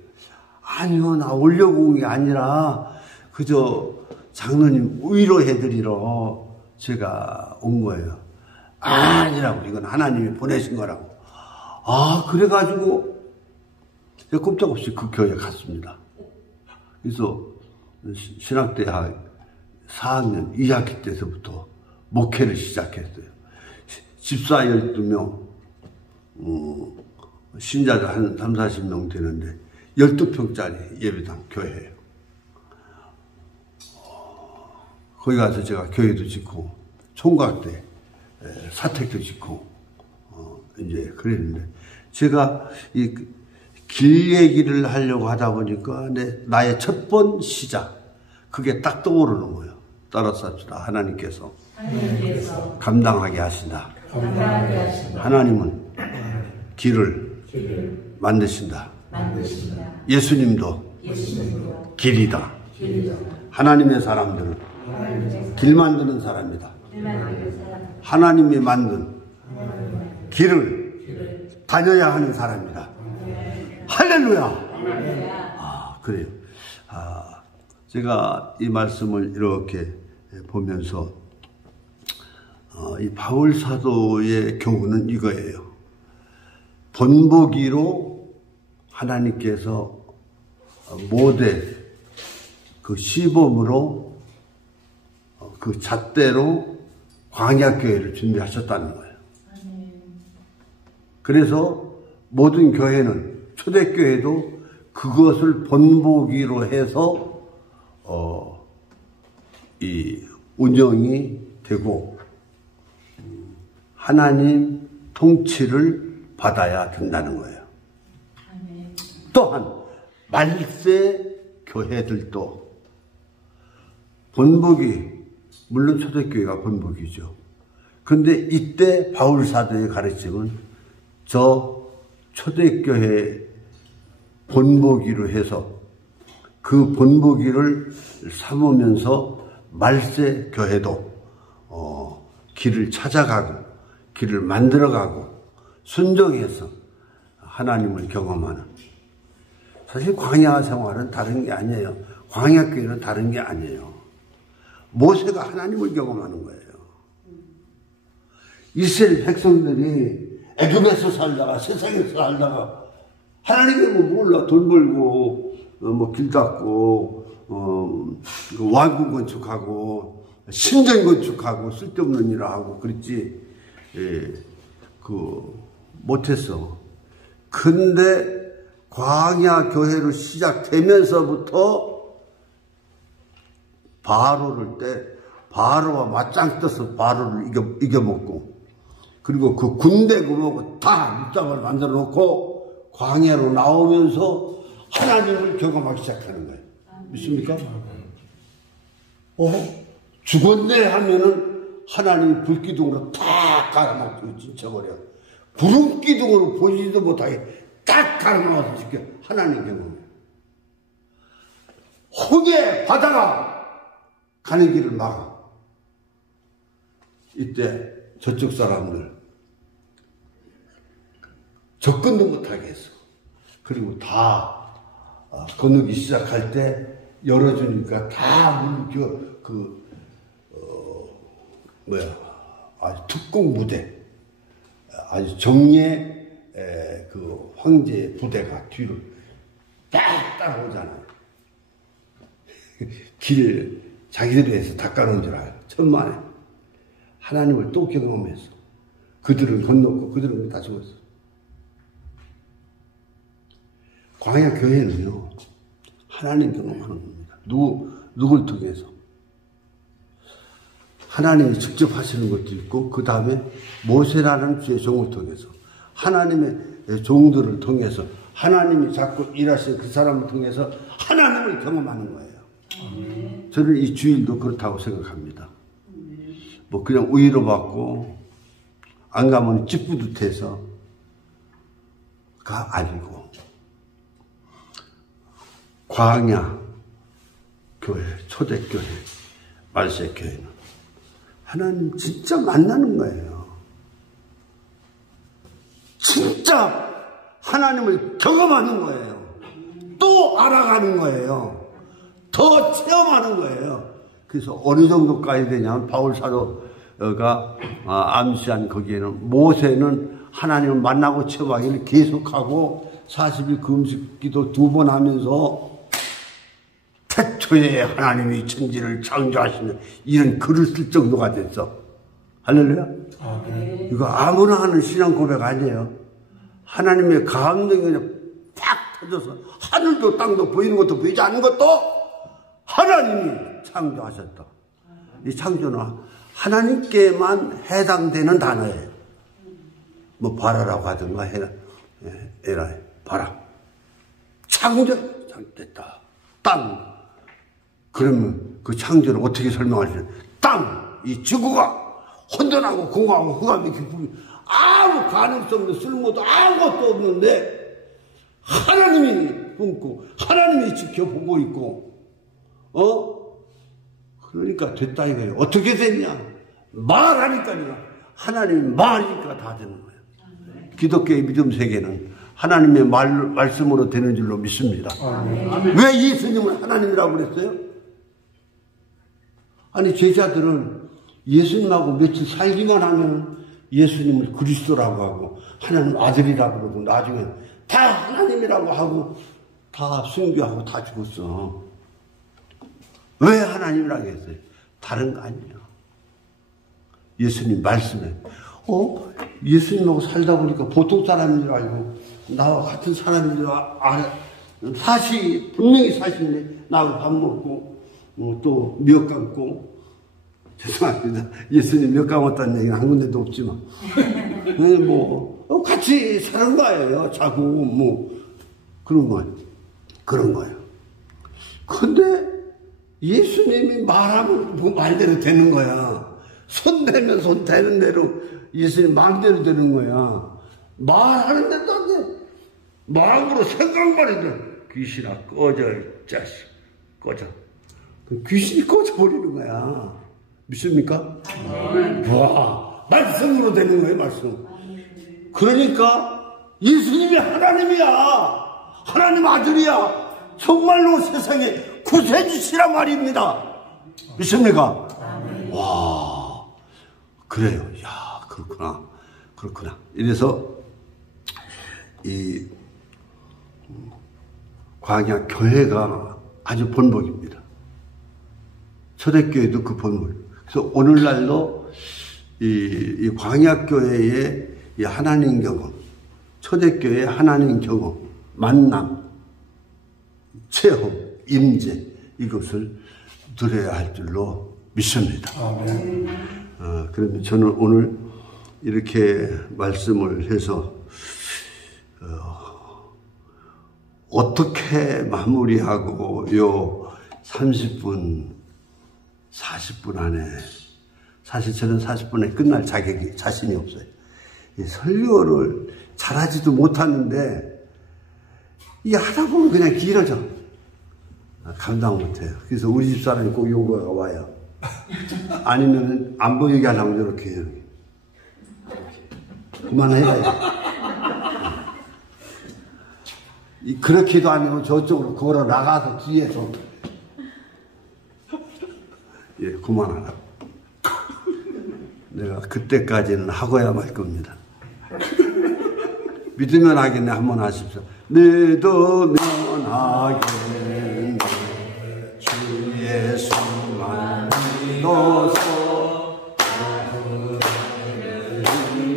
아니요 나 오려고 온 게 아니라 그저 장로님 위로해드리러 제가 온 거예요. 아니라고 이건 하나님이 보내신 거라고. 그래가지고 제가 꼼짝없이 그 교회에 갔습니다. 그래서 신학대학 4학년 2학기 때서부터 목회를 시작했어요. 집사 12명, 신자들 한 30-40명 되는데 12평짜리 예배당 교회예요. 거기 가서 제가 교회도 짓고 총각 때 사택도 짓고 이제 그랬는데 제가 이 길 얘기를 하려고 하다 보니까 나의 첫 번 시작 그게 딱 떠오르는 거예요. 따라서 합시다. 하나님께서 감당하게 하신다. 하나님은 길을 만드신다. 예수님도 길이다. 하나님의 사람들은 길 만드는 사람이다. 하나님이 만든 길을 다녀야 하는 사람이다. 할렐루야. 그래요. 제가 이 말씀을 이렇게 보면서 이 바울 사도의 교훈은 이거예요. 본보기로 하나님께서 모델 그 시범으로 그 잣대로 광야교회를 준비하셨다는 거예요. 그래서 모든 교회는 초대교회도 그것을 본보기로 해서 이 운영이 되고 하나님 통치를 받아야 된다는 거예요. 또한 말세 교회들도 본보기, 물론 초대교회가 본보기죠. 근데 이때 바울 사도의 가르침은 저 초대교회 본보기로 해서 그 본보기를 삼으면서 말세 교회도 길을 찾아가고 길을 만들어가고 순종해서 하나님을 경험하는. 사실 광야 생활은 다른 게 아니에요. 광야 교회는 다른 게 아니에요. 모세가 하나님을 경험하는 거예요. 이스라엘 백성들이 애굽에서 살다가 세상에서 살다가 하나님이 몰라 돈 벌고 길 닦고 왕궁 건축하고 신전 건축하고 쓸데없는 일을 하고 그랬지 못했어. 근데 광야 교회로 시작되면서부터 바로와 맞짱 떠서 바로를 이겨먹고 그리고 그 군대 구멍을 다 육장을 만들어 놓고 광야로 나오면서 하나님을 경험하기 시작하는 거예요. 믿습니까? 죽었네 하면은 하나님이 불기둥으로 탁 갈아놓고 진쳐버려. 구름 기둥으로 보지도 못하게 딱 갈아놓아서 지켜. 하나님 경험해요. 홍해 바다가 가는 길을 막아. 이때 저쪽 사람들 접근도 못하게 했어. 그리고 다 건너기 시작할 때 열어주니까 다 아주 특공 부대, 아주 정예 그 황제의 부대가 뒤로 딱 따라오잖아요. 길 자기들이 해서 닦아놓은 줄 알아요. 천만에. 하나님을 또 경험했어. 그들은 건넜고 그들은 다 죽었어. 광야 교회는요, 하나님 경험하는 겁니다. 누굴 통해서? 하나님이 직접 하시는 것도 있고, 그 다음에 모세라는 주의 종을 통해서, 하나님의 종들을 통해서 하나님이 자꾸 일하시는 그 사람을 통해서 하나님을 경험하는 거예요. 저는 이 주일도 그렇다고 생각합니다. 뭐 그냥 위로 받고 안 가면 찌뿌듯해서가 아니고, 광야 교회, 초대교회, 말세교회는 하나님 진짜 만나는 거예요. 진짜 하나님을 경험하는 거예요. 또 알아가는 거예요. 더 체험하는 거예요. 그래서 어느 정도까지 되냐면 바울 사도가 암시한 거기에는 모세는 하나님을 만나고 체험하기를 계속하고 40일 금식기도 2번 하면서 태초에 하나님이 천지를 창조하시는 이런 글을 쓸 정도가 됐어. 할렐루야. 이거 아무나 하는 신앙 고백 아니에요. 하나님의 감동이 그냥 팍 터져서 하늘도 땅도 보이는 것도 보이지 않는 것도 하나님이 창조하셨다. 이 창조는 하나님께만 해당되는 단어예요. 뭐 바라라고 하든가 에라 바라. 창조됐다. 땅. 그러면 그 창조를 어떻게 설명하시냐? 땅, 이 지구가 혼돈하고 공허하고 흑암이 깊음이 아무 가능성 없는 쓸모도 아무것도 없는데 하나님이 품고 하나님이 지켜보고 있고 그러니까 됐다 이거예요. 어떻게 됐냐? 말하니까요. 하나님이 말이니까 다 되는 거예요. 기독교의 믿음 세계는 하나님의 말씀으로 되는 줄로 믿습니다. 왜 예수님을 하나님이라고 그랬어요? 아니 제자들은 예수님하고 며칠 살기만 하면 예수님을 그리스도라고 하고 하나님 아들이라고 그러고 나중에 다 하나님이라고 하고 다 순교하고 다 죽었어. 왜 하나님이라고 했어요? 다른 거 아니에요. 예수님 말씀에 예수님하고 살다 보니까 보통 사람인 줄 알고 나와 같은 사람인 줄 분명히 사시는데 나하고 밥 먹고 또 몇 감고 죄송합니다. 예수님 몇 감았다는 얘기는 한 군데도 없지만 같이 사는 거예요. 자고 그런 거예요. 근데 예수님이 말하면 말대로 되는 거야. 손 대면 손 대는 대로 예수님 마음대로 되는 거야. 말하는데도 안 돼. 마음으로 생각만 해도 귀신아 꺼져 이 자식 꺼져. 귀신이 꺼져버리는 거야. 믿습니까? 와, 말씀으로 되는 거예요. 말씀. 그러니까 예수님이 하나님이야. 하나님 아들이야. 정말로 세상에 구세주시란 말입니다. 믿습니까? 와, 그래요. 야, 그렇구나. 이래서 이 광야 교회가 아주 본보기입니다. 초대교회도 그 본보기. 그래서 오늘날도 이 광야 교회의 이 하나님 경험, 초대교회의 하나님 경험, 만남, 체험, 임재 이것을 누려야 할 줄로 믿습니다. 그러면 저는 오늘 이렇게 말씀을 해서 어떻게 마무리하고 요 30분, 40분 안에 사실 저는 40분에 끝날 자신이 없어요. 이 설교를 잘하지도 못하는데 이 하다 보면 그냥 길어져. 감당 못해요. 그래서 우리 집 사람이 꼭 요거가 와요. 아니면 안 보이게 하려면 이렇게 그만해라. 그렇게도 아니면 저쪽으로 걸어 나가서 뒤에서 그만하라. 내가 그때까지는 하고야 말 겁니다. 믿으면 하겠네. 한번 하십시오. 믿으면 하겠네. 주 예수만 믿어서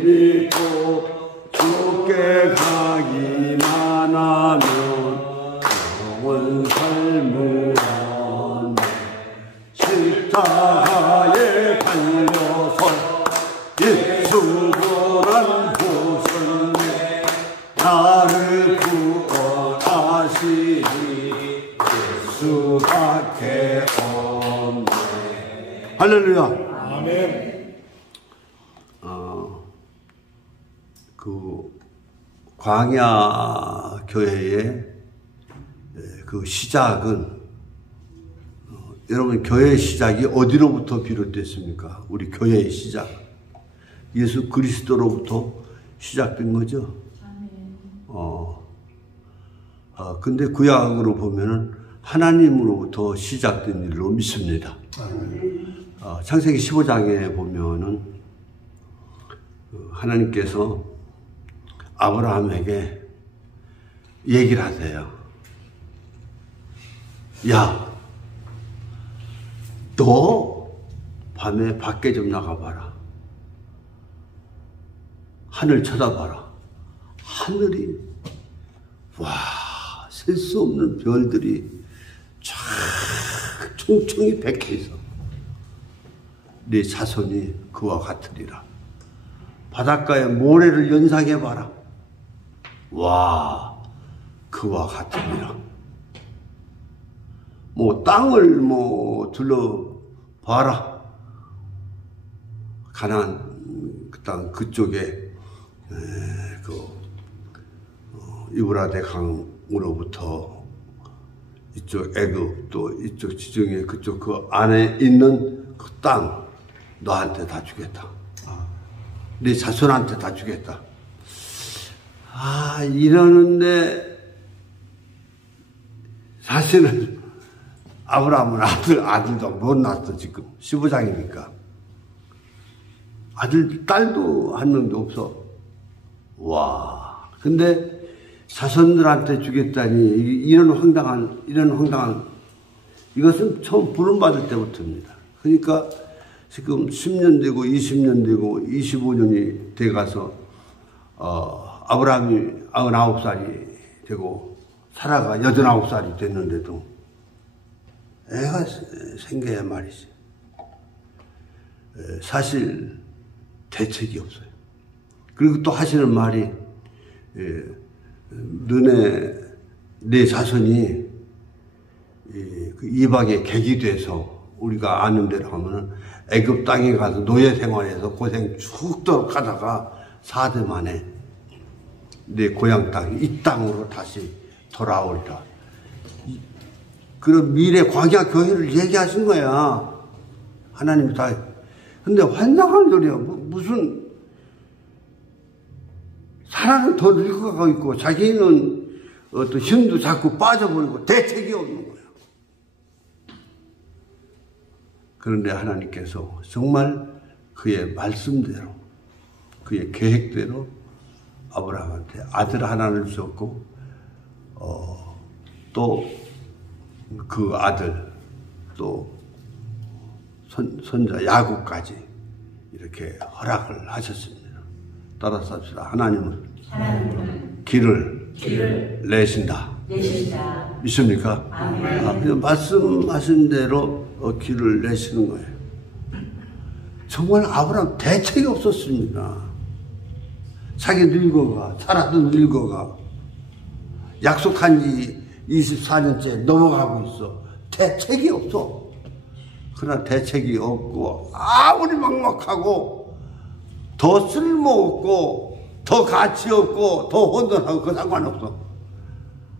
믿고 주께 가기만 하면 영원 삶으로 십자가에 달려서 예수보란 보혈 나를 구원 할렐루야. 아멘. 그 광야 교회의 그 시작은 여러분 교회의 시작이 어디로부터 비롯됐습니까? 우리 교회의 시작. 예수 그리스도로부터 시작된 거죠. 근데 구약으로 보면은 하나님으로부터 시작된 일로 믿습니다. 창세기 15장에 보면은 하나님께서 아브라함에게 얘기를 하세요. 야, 너 밤에 밖에 좀 나가봐라. 하늘 쳐다봐라. 하늘이 셀 수 없는 별들이 쫙 총총히 박혀 있어. 네 자손이 그와 같으리라. 바닷가에 모래를 연상해봐라. 그와 같으리라. 땅을 둘러봐라. 가나안 그 땅 그쪽에 유브라데 강으로부터 이쪽 애굽 또 이쪽 지중해 그쪽 그 안에 있는 그 땅 너한테 다 주겠다. 네 자손한테 다 주겠다. 이러는데 사실은 아브라함은 아들도 못 낳았어. 지금 15장이니까 딸도 한 명도 없어. 근데 자손들한테 주겠다니 이런 황당한 이것은 처음 부름받을 때부터입니다. 그러니까 지금 10년 되고 20년 되고 25년이 돼가서 아브라함이 99살이 되고 사라가 89살이 됐는데도 애가 생겨야 말이지. 사실 대책이 없어요. 그리고 또 하시는 말이 내 자손이 이방의 객이 돼서 우리가 아는 대로 하면은 애굽 땅에 가서 노예 생활해서 고생 죽도록 하다가 4대 만에 내 고향 땅, 이 땅으로 다시 돌아오리라. 그런 미래 광야 교회를 얘기하신 거야. 하나님이 다. 근데 환장한 소리야. 무슨 사람은 더 늙어가고 있고 자기는 어떤 힘도 자꾸 빠져버리고 대책이 없는 거야. 그런데 하나님께서 정말 그의 말씀대로 그의 계획대로 아브라함한테 아들 하나를 주셨고 또 그 아들 또 손자 야곱까지 이렇게 허락을 하셨습니다. 따라서 합시다. 하나님은 길을 내신다. 믿습니까? 그냥 말씀하신 대로 길을 내시는 거예요. 정말 아브라함 대책이 없었습니다. 자기 늙어가, 사라도 늙어가, 약속한 지 24년째 넘어가고 있어. 대책이 없어. 그러나 대책이 없고 아무리 막막하고 더 쓸모없고 더 가치 없고 더 혼돈하고 그 상관없어.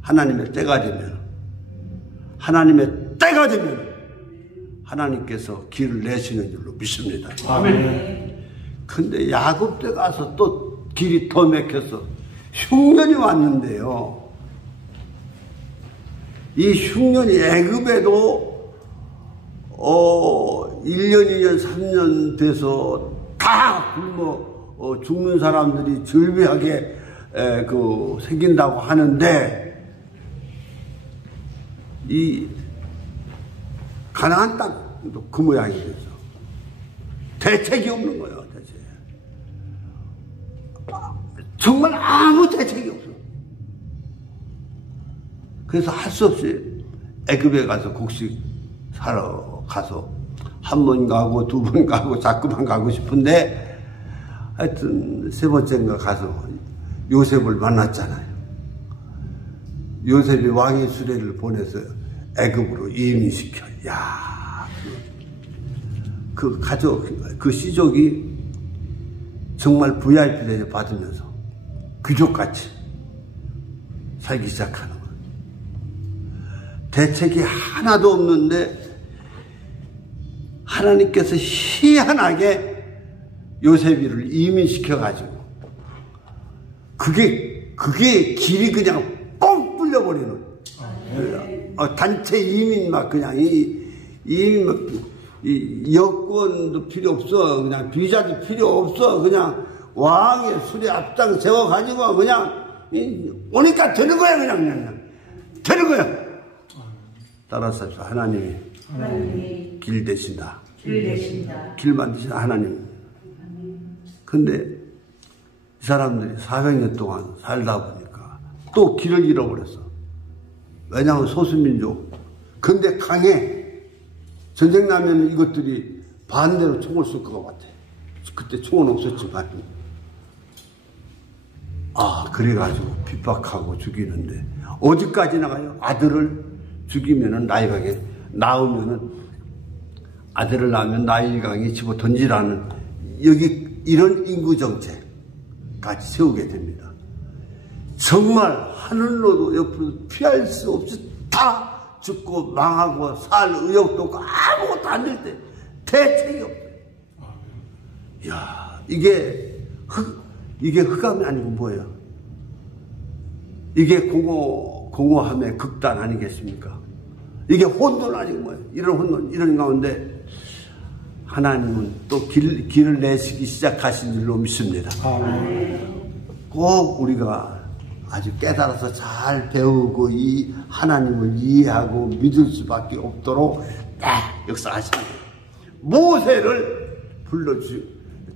하나님의 때가 되면 하나님께서 길을 내시는 줄로 믿습니다. 아멘. 근데 야곱 때 가서 또 길이 더 막혀서 흉년이 왔는데요. 이 흉년이 애굽에도 1년, 2년, 3년 돼서 다 굶어 죽는 사람들이 즐비하게 생긴다고 하는데 이 가나안 땅도 그 모양이 돼서 대책이 없는 거예요. 대책. 정말 아무 대책이 없어. 그래서 할 수 없이 애굽에 가서 곡식 사러 가서 한 번 가고 두 번 가고 자꾸만 가고 싶은데 하여튼 세 번째인가 가서 요셉을 만났잖아요. 요셉이 왕의 수레를 보내서 애굽으로 이민시켜. 야, 그 가족, 그 시족이 정말 VIP 대접 받으면서 귀족같이 살기 시작하는 거예요. 대책이 하나도 없는데 하나님께서 희한하게 요셉이를 이민시켜가지고 그게 길이 그냥 뻥 뚫려버리는 단체 이민 막 그냥 이민 막 여권도 필요 없어. 그냥 비자도 필요 없어. 그냥 왕의 술에 앞장 세워가지고 그냥 오니까 되는 거야. 그냥 되는 거야. 따라서 하나님이 길 되신다. 길 만드신 하나님. 근데 이 사람들이 400년 동안 살다 보니까 또 길을 잃어버렸어. 왜냐하면 소수민족. 근데 강해. 전쟁 나면 이것들이 반대로 총을 쏠 것 같아. 그때 총은 없었지만. 그래가지고 핍박하고 죽이는데 어디까지 나가요? 아들을 죽이면은 나일강에 낳으면은 아들을 낳으면 나일강에 집어 던지라는 여기 이런 인구 정책까지 세우게 됩니다. 정말 하늘로도 옆으로 피할 수 없이 다 죽고 망하고 살 의욕도 없고 아무것도 안 될 때 대책이 없어요. 이야, 이게 흑암이 아니고 뭐예요? 이게 공허함의 극단 아니겠습니까? 이게 혼돈 아니고 뭐예요? 이런 혼돈, 이런 가운데 하나님은 또 길을 내시기 시작하신 줄로 믿습니다. 꼭 우리가 아주 깨달아서 잘 배우고 이 하나님을 이해하고 믿을 수밖에 없도록 역사하시는 거예요. 모세를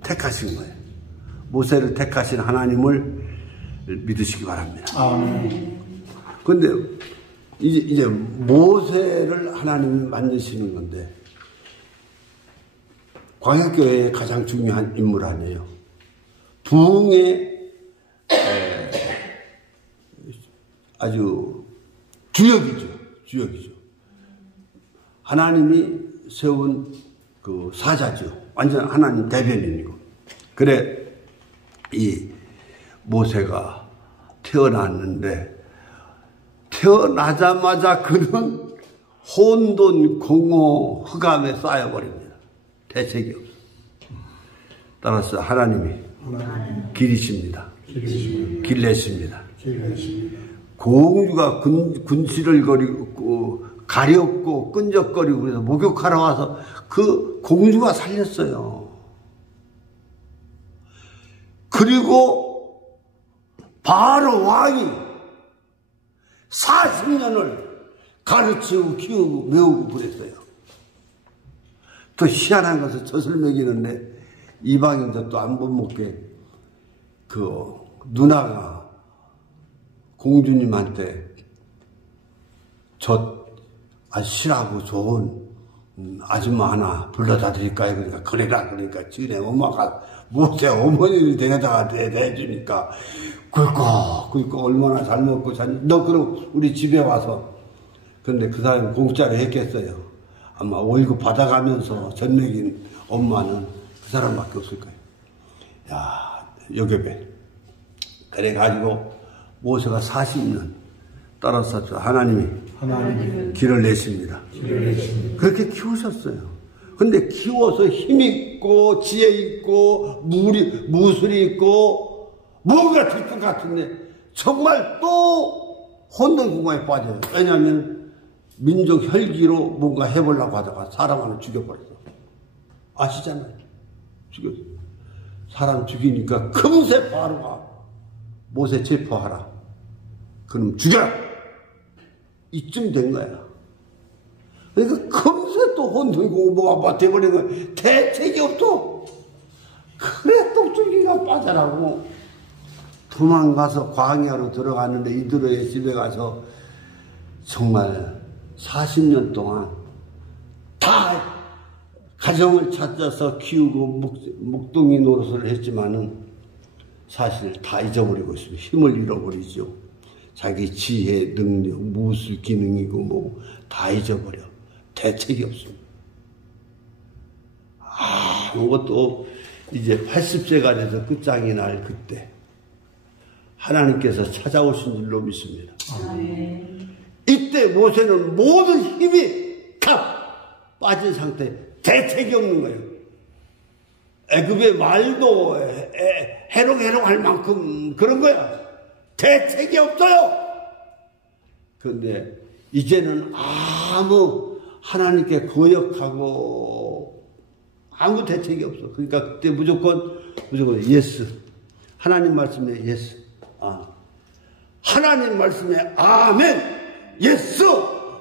택하신 거예요. 모세를 택하신 하나님을 믿으시기 바랍니다. 그런데 이제 모세를 하나님이 만드시는 건데 광야교회의 가장 중요한 인물 아니에요. 부흥의 아주 주역이죠. 하나님이 세운 그 사자죠. 완전 하나님 대변인이고. 그래, 이 모세가 태어났는데, 태어나자마자 그는 혼돈, 공허, 흑암에 쌓여버립니다. 대책이 없어. 따라서 하나님이 길이십니다. 길 내십니다. 공주가 군시를 거리고 가렵고 끈적거리고 그래서 목욕하러 와서 그 공주가 살렸어요. 그리고 바로 왕이 40년을 가르치고 키우고 배우고 그랬어요. 또 희한한 것은 젖을 먹이는데 이방인도 또 안 못 먹게 그 누나가 공주님한테 실하고 좋은 아줌마 하나 불러다 드릴까요? 그러니까 그래라. 그러니까 지네 엄마가 모세 어머니를 데려다가 대주니까 굵고 얼마나 잘 먹고 너 그럼 우리 집에 와서. 그런데 그 사람이 공짜로 했겠어요. 아마 월급 받아가면서 젖 먹인 엄마는 그 사람밖에 없을 거예요. 야, 여겨배. 그래가지고 모세가 40년 따라서 하나님이 길을 내십니다. 그렇게 키우셨어요. 근데 키워서 힘 있고 지혜 있고 무술이 있고 뭔가 될 것 같은데 정말 또 혼돈 공간에 빠져요. 왜냐하면 민족 혈기로 뭔가 해보려고 하다가 사람 하나 죽여버렸어. 아시잖아요. 죽였어. 사람 죽이니까 금세 바로가 모세 체포하라. 그럼 죽여라. 이쯤 된 거야. 그러니까 금세 또 혼돈고 뭐가 돼버린 거야. 대책이 없어. 그래 똑줄기가 빠져나고 도망가서 광야로 들어갔는데 이드로의 집에 가서 정말 40년 동안 다 가정을 찾아서 키우고 목동이 노릇을 했지만은 사실 다 잊어버리고 있습니다. 힘을 잃어버리죠. 자기 지혜, 능력, 무술 기능이고 뭐 다 잊어버려. 대책이 없습니다. 아무것도 이제 80세가 돼서 끝장이 날 그때 하나님께서 찾아오신 줄로 믿습니다. 이때 모세는 모든 힘이 다 빠진 상태, 대책이 없는 거예요. 애굽의 말도 해롱해롱할 만큼 그런 거야. 대책이 없어요. 그런데 이제는 아무 하나님께 거역하고 아무 대책이 없어. 그러니까 그때 무조건 예스. 하나님 말씀에 예스. 하나님 말씀에 아멘. 예스.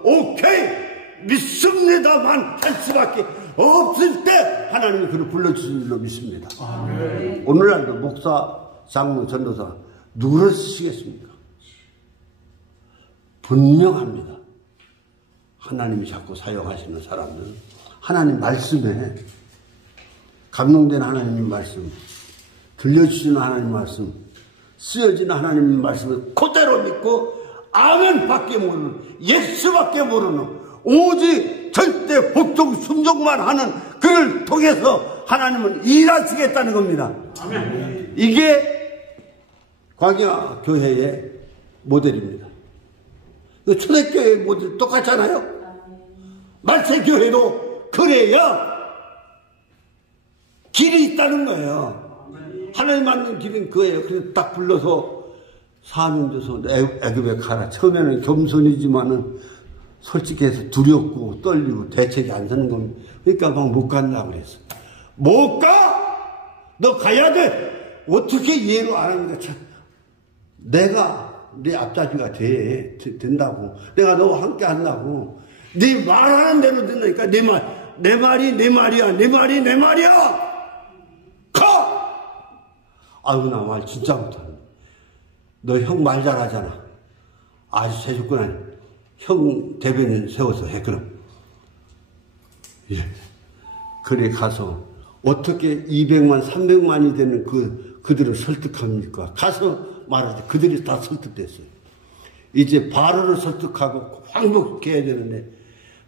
오케이. 믿습니다만 할 수밖에 없을 때 하나님이 그를 불러주신 줄로 믿습니다. 아멘. 오늘날도 목사, 장로, 전도사 누구를 쓰시겠습니까? 분명합니다. 하나님이 자꾸 사용하시는 사람들은 하나님 말씀에 감동된 하나님 말씀, 들려주시는 하나님 말씀, 쓰여지는 하나님 말씀을 그대로 믿고 아멘밖에 모르는, 예수밖에 모르는, 오직 절대 복종 순종만 하는 그를 통해서 하나님은 일하시겠다는 겁니다. 아멘. 이게 광야 교회의 모델입니다. 초대교회의 모델 똑같잖아요. 말세교회도 그래야 길이 있다는 거예요. 하나님 만든 길은 그예요. 그래서 딱 불러서 사명 줘서 애굽에 가라. 처음에는 겸손이지만은 솔직해서 두렵고 떨리고 대책이 안 서는 겁니다. 그러니까 막 못 간다고 그랬어. 못 가! 너 가야 돼! 어떻게 이해를 안 하는 거야? 내가 네 앞잡이가 된다고. 내가 너와 함께 한다고. 네 말하는 대로 된다니까. 내 말이 내 말이야. 내 말이 내 말이야! 가! 아유, 나 말 진짜 못하네. 너 형 말 잘하잖아. 아주 제주꾼 아니야. 형 대변인 세워서 해, 그럼. 예. 그래, 가서, 어떻게 200만, 300만이 되는 그들을 설득합니까? 가서 말하지. 그들이 다 설득됐어요. 이제 바로를 설득하고 항복해야 되는데,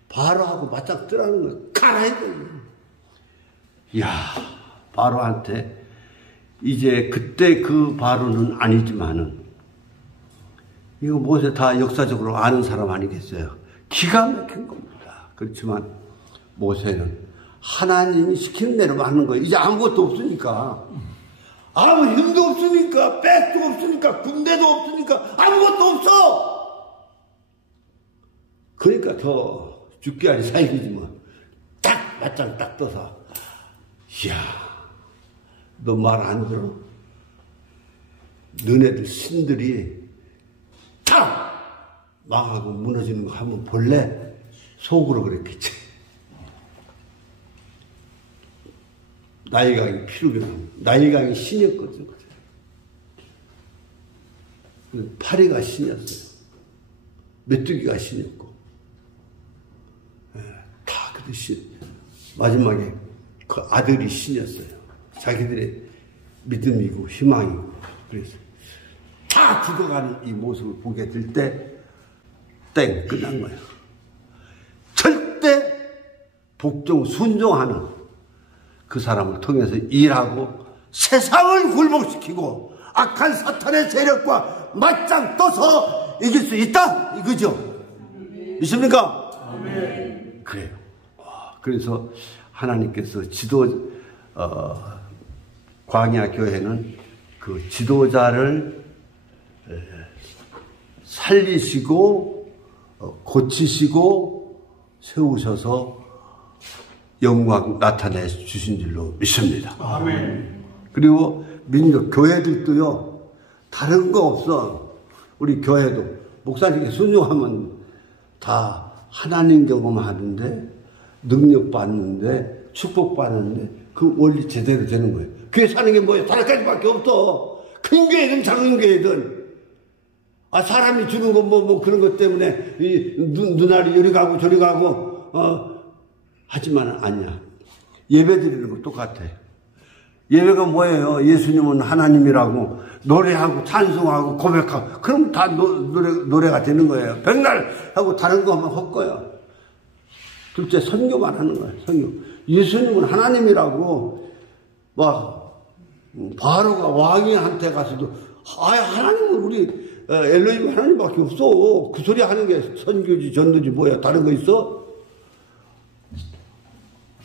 바로하고 맞짱 뜨라는 거야. 가라, 이거. 이야, 바로한테, 이제 그때 그 바로는 아니지만은, 이거 모세 다 역사적으로 아는 사람 아니겠어요? 기가 막힌 겁니다. 그렇지만 모세는 하나님이 시키는 대로 하는 거예요. 이제 아무것도 없으니까. 아무 힘도 없으니까, 백도 없으니까, 군대도 없으니까, 아무것도 없어! 그러니까 더 죽기 아니 살기지 뭐. 딱 맞짱 딱 떠서, 이야, 너 말 안 들어? 너네들 신들이 다 망하고 무너지는 거 한번 볼래? 속으로 그랬겠지. 나일강이 피루변, 나일강이 신이었거든. 파리가 신이었어요. 메뚜기가 신이었고, 다 그들 신. 마지막에 그 아들이 신이었어요. 자기들의 믿음이고 희망이고. 그래서 다 죽어가는 이 모습을 보게 될 때, 땡, 끝난 거야. 절대 복종, 순종하는 그 사람을 통해서 일하고 세상을 굴복시키고 악한 사탄의 세력과 맞짱 떠서 이길 수 있다! 이거죠? 믿습니까? 아멘. 그래요. 그래서 하나님께서 광야 교회는 그 지도자를 살리시고 고치시고 세우셔서 영광 나타내 주신 줄로 믿습니다. 아멘. 그리고 민족 교회들도요, 다른 거 없어. 우리 교회도 목사님께 순종하면 다 하나님 경험하는데, 능력 받는데, 축복 받는데, 그 원리 제대로 되는 거예요. 교회 사는 게 뭐예요? 다른 가지밖에 없어. 큰 교회든 작은 교회든. 사람이 주는 거 뭐 그런 것 때문에 눈알이 이리 가고 저리 가고 하지만 아니야. 예배 드리는 거 똑같아. 예배가 뭐예요? 예수님은 하나님이라고 노래하고 찬송하고 고백하고 그럼 다 노래가 되는 거예요. 백날 하고 다른 거 하면 헛거야. 둘째 선교만 하는 거예요. 선교. 예수님은 하나님이라고 막 바로가 왕이한테 가서도 하나님은 우리 엘로힘 하나님밖에 없어. 그 소리 하는 게 선교지 전도지 뭐야 다른 거 있어?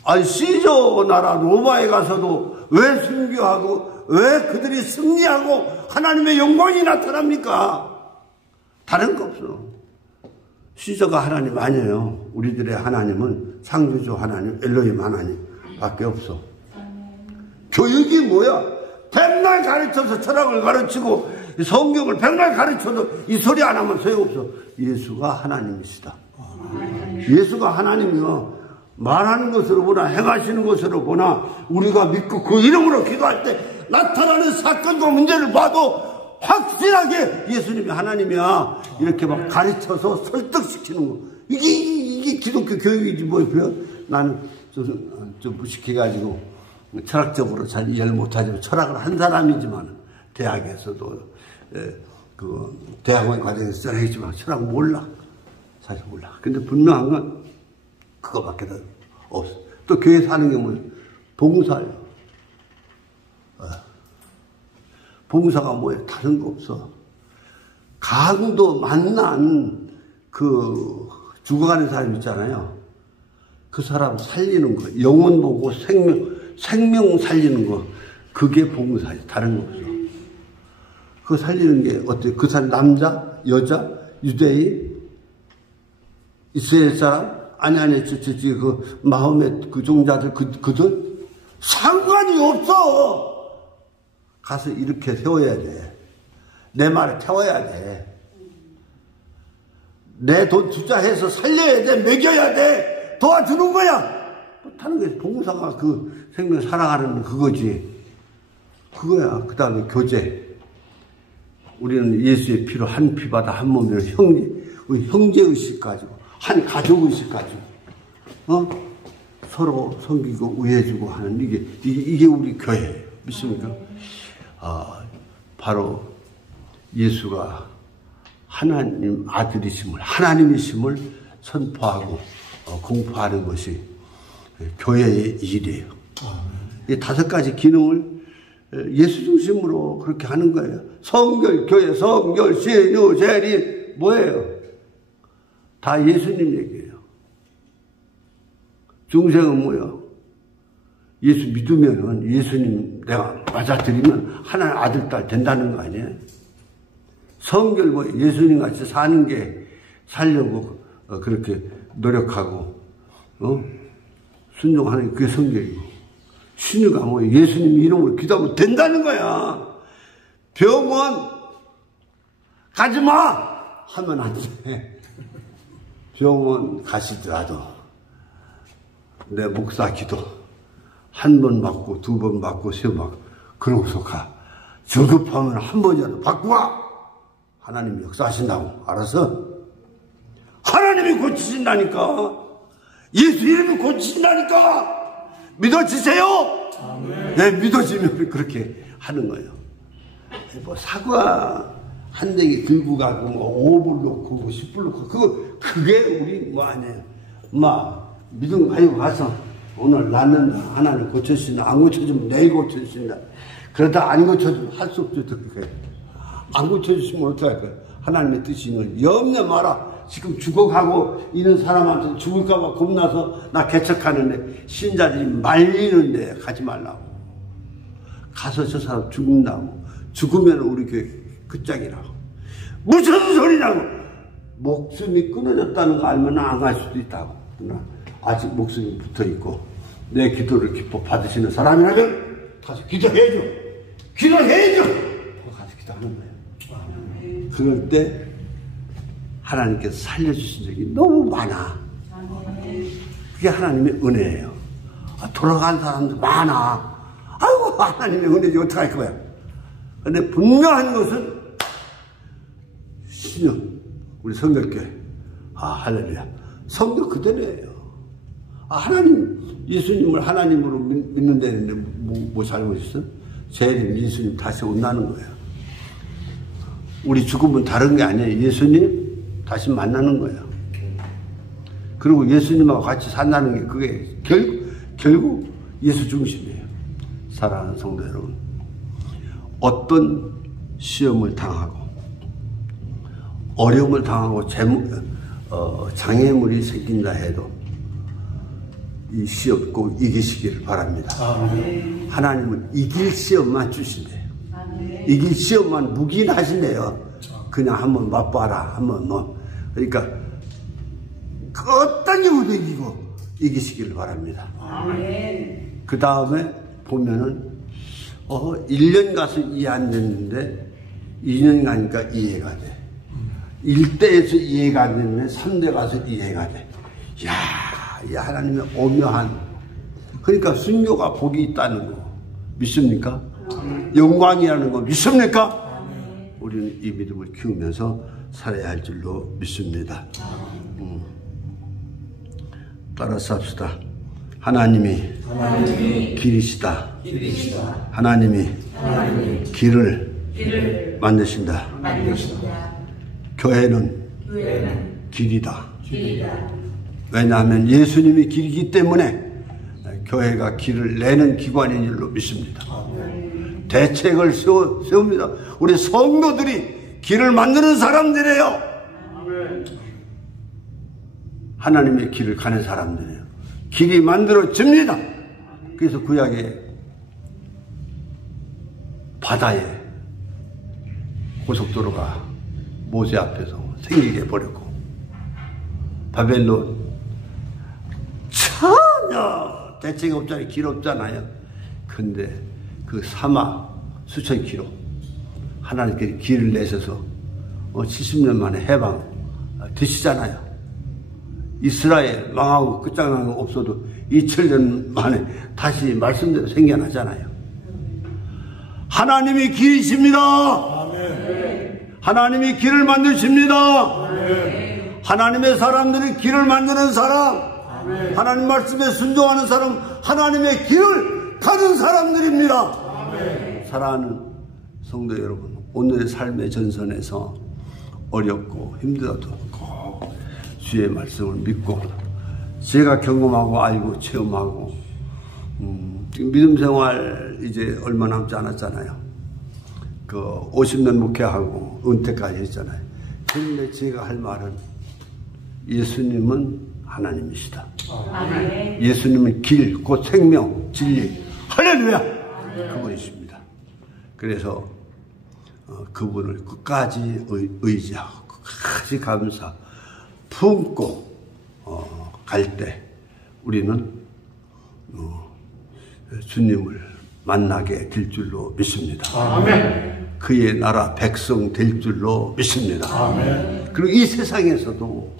아니 시저 나라 로마에 가서도 왜 순교하고 왜 그들이 승리하고 하나님의 영광이 나타납니까? 다른 거 없어. 시저가 하나님 아니에요. 우리들의 하나님은 창조주 하나님, 엘로힘 하나님 밖에 없어. 교육이 뭐야? 백날 가르쳐서 철학을 가르치고 성경을 백날 가르쳐도 이 소리 안 하면 소용없어. 예수가 하나님이시다. 예수가 하나님이요. 말하는 것으로 보나 행하시는 것으로 보나 우리가 믿고 그 이름으로 기도할 때 나타나는 사건과 문제를 봐도 확실하게 예수님이 하나님이야 이렇게 막 가르쳐서 설득시키는 거. 이게 기독교 교육이지 뭐예요. 나는 좀 무식해가지고 철학적으로 잘 이해를 못하지만 철학을 한 사람이지만 대학에서도 그 대학원 과정에서 했지만 철학 몰라. 사실 몰라. 근데 분명한 건 그거밖에 없어. 또 교회 사는 게 뭐예요? 봉사예요. 봉사가 뭐예요? 다른 거 없어. 강도 만난 그 죽어가는 사람 있잖아요. 그 사람 살리는 거, 영혼 보고 생명 살리는 거, 그게 봉사예요. 다른 거 없어. 그거 살리는 게 어때요? 그 사람 남자, 여자, 유대인, 이스라엘 사람, 아니, 그 마음의 그 종자들, 그들 상관이 없어. 가서 이렇게 세워야 돼. 내 말을 태워야 돼. 내 돈 투자해서 살려야 돼. 먹여야 돼. 도와주는 거야. 못하는 게 봉사가 그 생명 살아가는 그거지. 그거야. 그 다음에 교제. 우리는 예수의 피로 한 피바다 한 몸이라 우리 형제의식 가지고, 한 가족의식 가지고, 서로 섬기고 우애해주고 하는 이게 우리 교회예요. 믿습니까? 바로 예수가 하나님 아들이심을, 하나님이심을 선포하고 공포하는 것이 교회의 일이에요. 이 5가지 기능을 예수 중심으로 그렇게 하는 거예요. 성결, 교회, 성결, 신유, 재림, 뭐예요? 다 예수님 얘기예요. 중생은 뭐예요? 예수 믿으면은 예수님 내가 맞아들이면 하나님 아들, 딸 된다는 거 아니에요? 성결 뭐 예수님 같이 사는 게 살려고 그렇게 노력하고, 순종하는 게 그게 성결이고, 신유가 뭐 예수님 이름으로 기도하면 된다는 거야. 병원 가지 마! 하면 안 돼. 병원 가시더라도 내 목사 기도 1번 받고 2번 받고 3번 받고 그러고서 가. 저급하면 1번이라도 받고 와. 하나님이 역사하신다고. 알아서? 하나님이 고치신다니까. 예수 이름이 고치신다니까. 믿어지세요? 네, 믿어지면 그렇게 하는 거예요. 뭐 사과 한 댕이 들고 가고 뭐 5불 놓고 뭐 10불 놓고 그게 우리 뭐 아니에요. 믿음 가지고 가서 오늘 낳는다. 하나님 고쳐주신다. 안 고쳐주면 내일 고쳐주신다. 그러다 안 고쳐주면 할 수 없죠. 그게. 안 고쳐주시면 어떡할 거예요? 하나님의 뜻인 걸 염려 마라. 지금 죽어가고 있는 사람한테 죽을까봐 겁나서 나 개척하는데 신자들이 말리는데 가지 말라고. 가서 저 사람 죽는다고. 죽으면 우리 교회 끝장이라고. 무슨 소리냐고. 목숨이 끊어졌다는 거 알면 안 갈 수도 있다고. 그러나 아직 목숨이 붙어있고 내 기도를 기뻐 받으시는 사람이라면 가서 기도해줘. 기도해줘. 가서 기도하는 거예요. 그럴 때 하나님께서 살려주신 적이 너무 많아. 그게 하나님의 은혜예요. 돌아간 사람도 많아. 아이고 하나님의 은혜지 어떡할 거야. 근데 분명한 것은 신영 우리 성결교회 할렐루야 성도 그대로예요. 하나님 예수님을 하나님으로 믿는 데는데 뭐 잘못 있어? 재림 예수님 다시 온다는 거예요. 우리 죽음은 다른 게 아니에요. 예수님 다시 만나는 거예요. 그리고 예수님하고 같이 산다는 게 그게 결국 예수 중심이에요. 사랑하는 성도 여러분, 어떤 시험을 당하고 어려움을 당하고 장애물이 생긴다 해도 이 시험 꼭 이기시기를 바랍니다. 하나님은 이길 시험만 주신대요. 이길 시험만 묵인하신대요. 그냥 한번 맛봐라. 한번 그러니까 그 어떤 경우도 이기고 이기시기를 바랍니다. 그 다음에 보면은 1년 가서 이해 안 됐는데 2년 가니까 이해가 돼. 1대에서 이해가 안 됐는데 3대 가서 이해가 돼. 이야, 이 하나님의 오묘한, 그러니까 순교가 복이 있다는 거 믿습니까? 영광이라는 거 믿습니까? 우리는 이 믿음을 키우면서 살아야 할 줄로 믿습니다. 따라서 합시다. 하나님이 길이시다. 하나님이 길을 만드신다. 교회는 길이다. 왜냐하면 예수님이 길이기 때문에 교회가 길을 내는 기관인 줄로 믿습니다. 대책을 세웁니다. 우리 성도들이 길을 만드는 사람들이에요. 하나님의 길을 가는 사람들이에요. 길이 만들어집니다. 그래서 구약의 바다에 고속도로가 모세 앞에서 생기게 해버렸고, 바벨론 전혀 대책이 없잖아요. 길 없잖아요. 근데 그 사막 수천 킬로 하나님께 길을 내셔서 70년 만에 해방 되시잖아요. 이스라엘 망하고 끝장나는 거 없어도 2000년 만에 다시 말씀대로 생겨나잖아요. 하나님이 길이십니다. 하나님이 길을 만드십니다. 하나님의 사람들은 길을 만드는 사람, 하나님 말씀에 순종하는 사람, 하나님의 길을 가는 사람들입니다. 사랑하는 성도 여러분, 오늘의 삶의 전선에서 어렵고 힘들어도 꼭 주의 말씀을 믿고, 제가 경험하고 알고 체험하고 지금 믿음 생활 이제 얼마 남지 않았잖아요. 50년 목회하고 은퇴까지 했잖아요. 그런데 제가 할 말은 예수님은 하나님이시다. 예수님은 길, 곧 생명, 진리, 할렐루야! 그분이십니다. 그래서 그분을 끝까지 의지하고 끝까지 감사 품고 갈 때 우리는 주님을 만나게 될 줄로 믿습니다. 아멘. 그의 나라 백성 될 줄로 믿습니다. 아멘. 그리고 이 세상에서도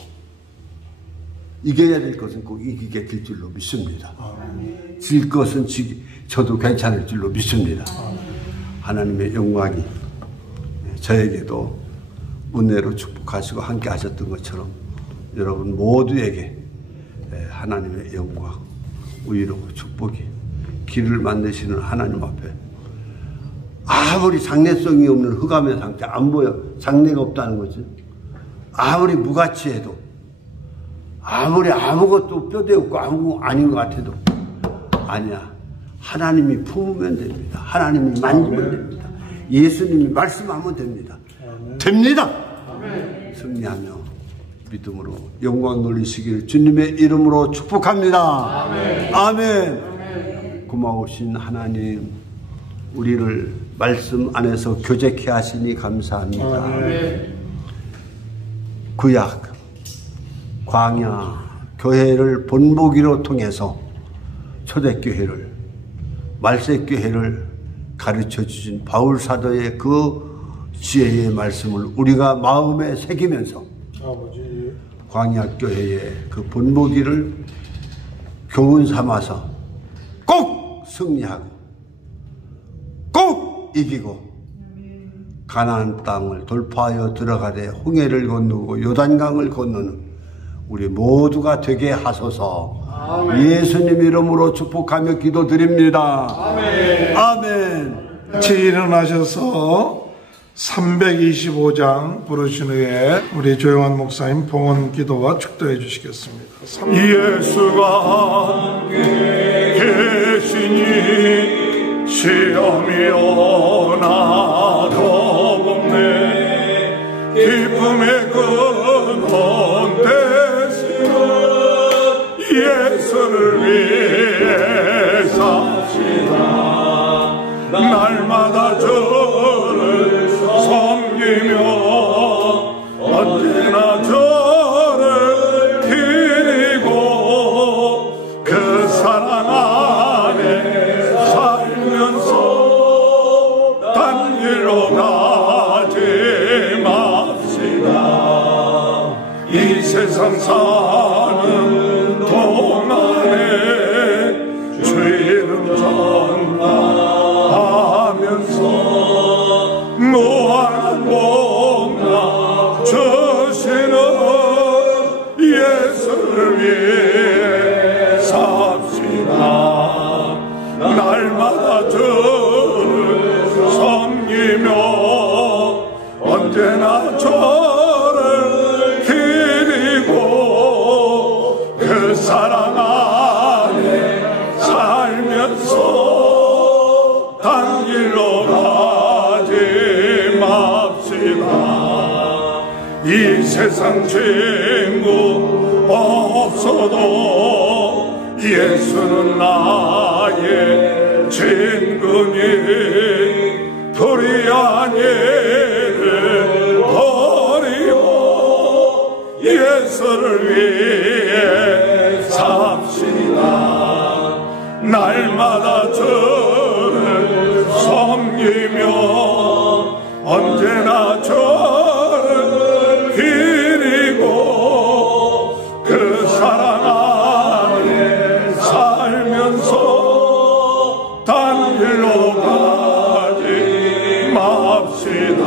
이겨야 될 것은 꼭 이기게 될 줄로 믿습니다. 아멘. 질 것은 저도 괜찮을 줄로 믿습니다. 아멘. 하나님의 영광이 저에게도 은혜로 축복하시고 함께 하셨던 것처럼 여러분 모두에게 하나님의 영광, 의로 축복이 길을 만드시는 하나님 앞에 아무리 장래성이 없는 흑암의 상태 안 보여. 장래가 없다는 거지. 아무리 무가치해도, 아무리 아무것도 뼈대 없고 아무 아닌 것 같아도 아니야. 하나님이 품으면 됩니다. 하나님이 만지면 됩니다. 예수님이 말씀하면 됩니다. 됩니다. 승리하며 믿음으로 영광 돌리시기를 주님의 이름으로 축복합니다. 아멘. 고마우신 하나님, 우리를 말씀 안에서 교제케 하시니 감사합니다. 아멘. 구약, 광야, 교회를 본보기로 통해서 초대교회를, 말세교회를 가르쳐 주신 바울 사도의 그 지혜의 말씀을 우리가 마음에 새기면서 광야교회의 그 본보기를 교훈 삼아서 꼭 승리하고 꼭 이기고 가나안 땅을 돌파하여 들어가되 홍해를 건너고 요단강을 건너는 우리 모두가 되게 하소서. 아멘. 예수님 이름으로 축복하며 기도드립니다. 아멘. 아멘. 같이 일어나셔서 325장 부르신 후에 우리 조영환 목사님 봉헌 기도와 축도해 주시겠습니다. 예수가 함께 계시니 시험이 오나 더없네 기쁨의 근원 되시는 예수를 위해 삽시다. 날마다 저를 섬기며 언제나 저를 기리고 그 사랑 안에 살면서 딴 길로 가지 맙시다. 이 세상 사는 동안에 주 이름 전파하면서 무한한 복나 주시는 예수를 위해 삽시다. 날마다 저를 섬기며 언제나 저를 기리고 그 사랑 안에 살면서 단 길로 가지 맙시다. 이 세상 친구 없어도 예수는 나의 친구니 불의 아니를 버리고 예수를 위해 삽시다. 날마다 저를 섬기며 언제나 저를 기리고 그 사랑 안에 살면서 딴 길로 가지 맙시다.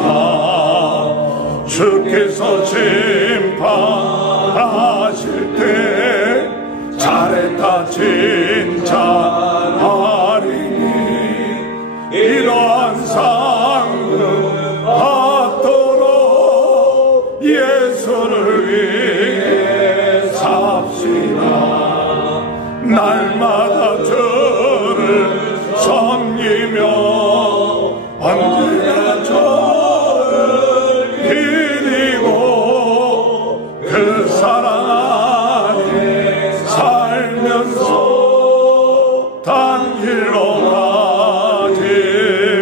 주께서 심판하실 때 잘했다 칭찬하리니 이러한 상급 받도록 예수를 위해 삽시다. 날마다 저를 섬기며 언제나 저를 기리고 그 사랑 안에 살면서 단 길로 가지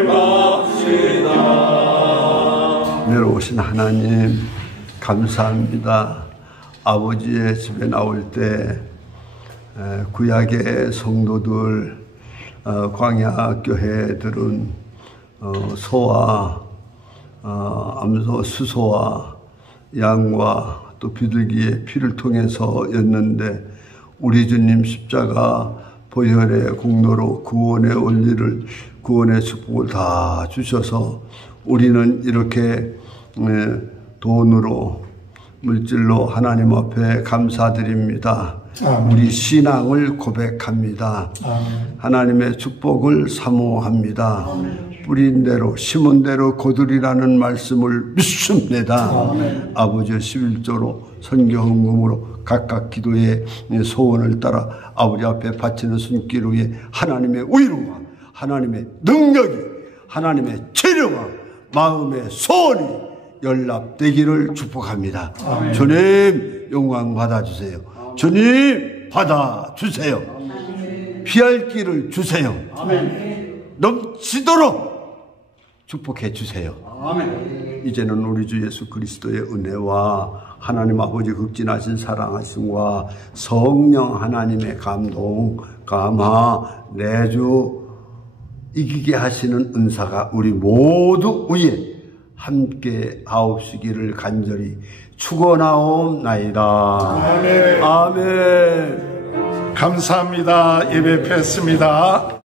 맙시다. 내려오신 하나님 감사합니다. 아버지의 집에 나올 때 구약의 성도들 광야 교회들은 소와 암소 수소와 양과 또 비둘기의 피를 통해서였는데 우리 주님 십자가 보혈의 공로로 구원의 원리를 구원의 축복을 다 주셔서 우리는 이렇게 돈으로 물질로 하나님 앞에 감사드립니다. 우리 신앙을 고백합니다. 하나님의 축복을 사모합니다. 뿌린 대로 심은 대로 거두리라는 말씀을 믿습니다. 아버지의 11조로 선교 헌금으로 각각 기도의 소원을 따라 아버지 앞에 바치는 손길 위에 하나님의 위로와 하나님의 능력이 하나님의 재령과 마음의 소원이 연락되기를 축복합니다. 주님 영광 받아주세요. 주님 받아주세요. 피할 길을 주세요. 넘치도록 축복해 주세요. 이제는 우리 주 예수 그리스도의 은혜와 하나님 아버지 극진하신 사랑하심과 성령 하나님의 감동, 감화, 내주 이기게 하시는 은사가 우리 모두 위에 함께 하옵시기를 간절히 축원하옵나이다. 아멘. 감사합니다. 예배 fes습니다.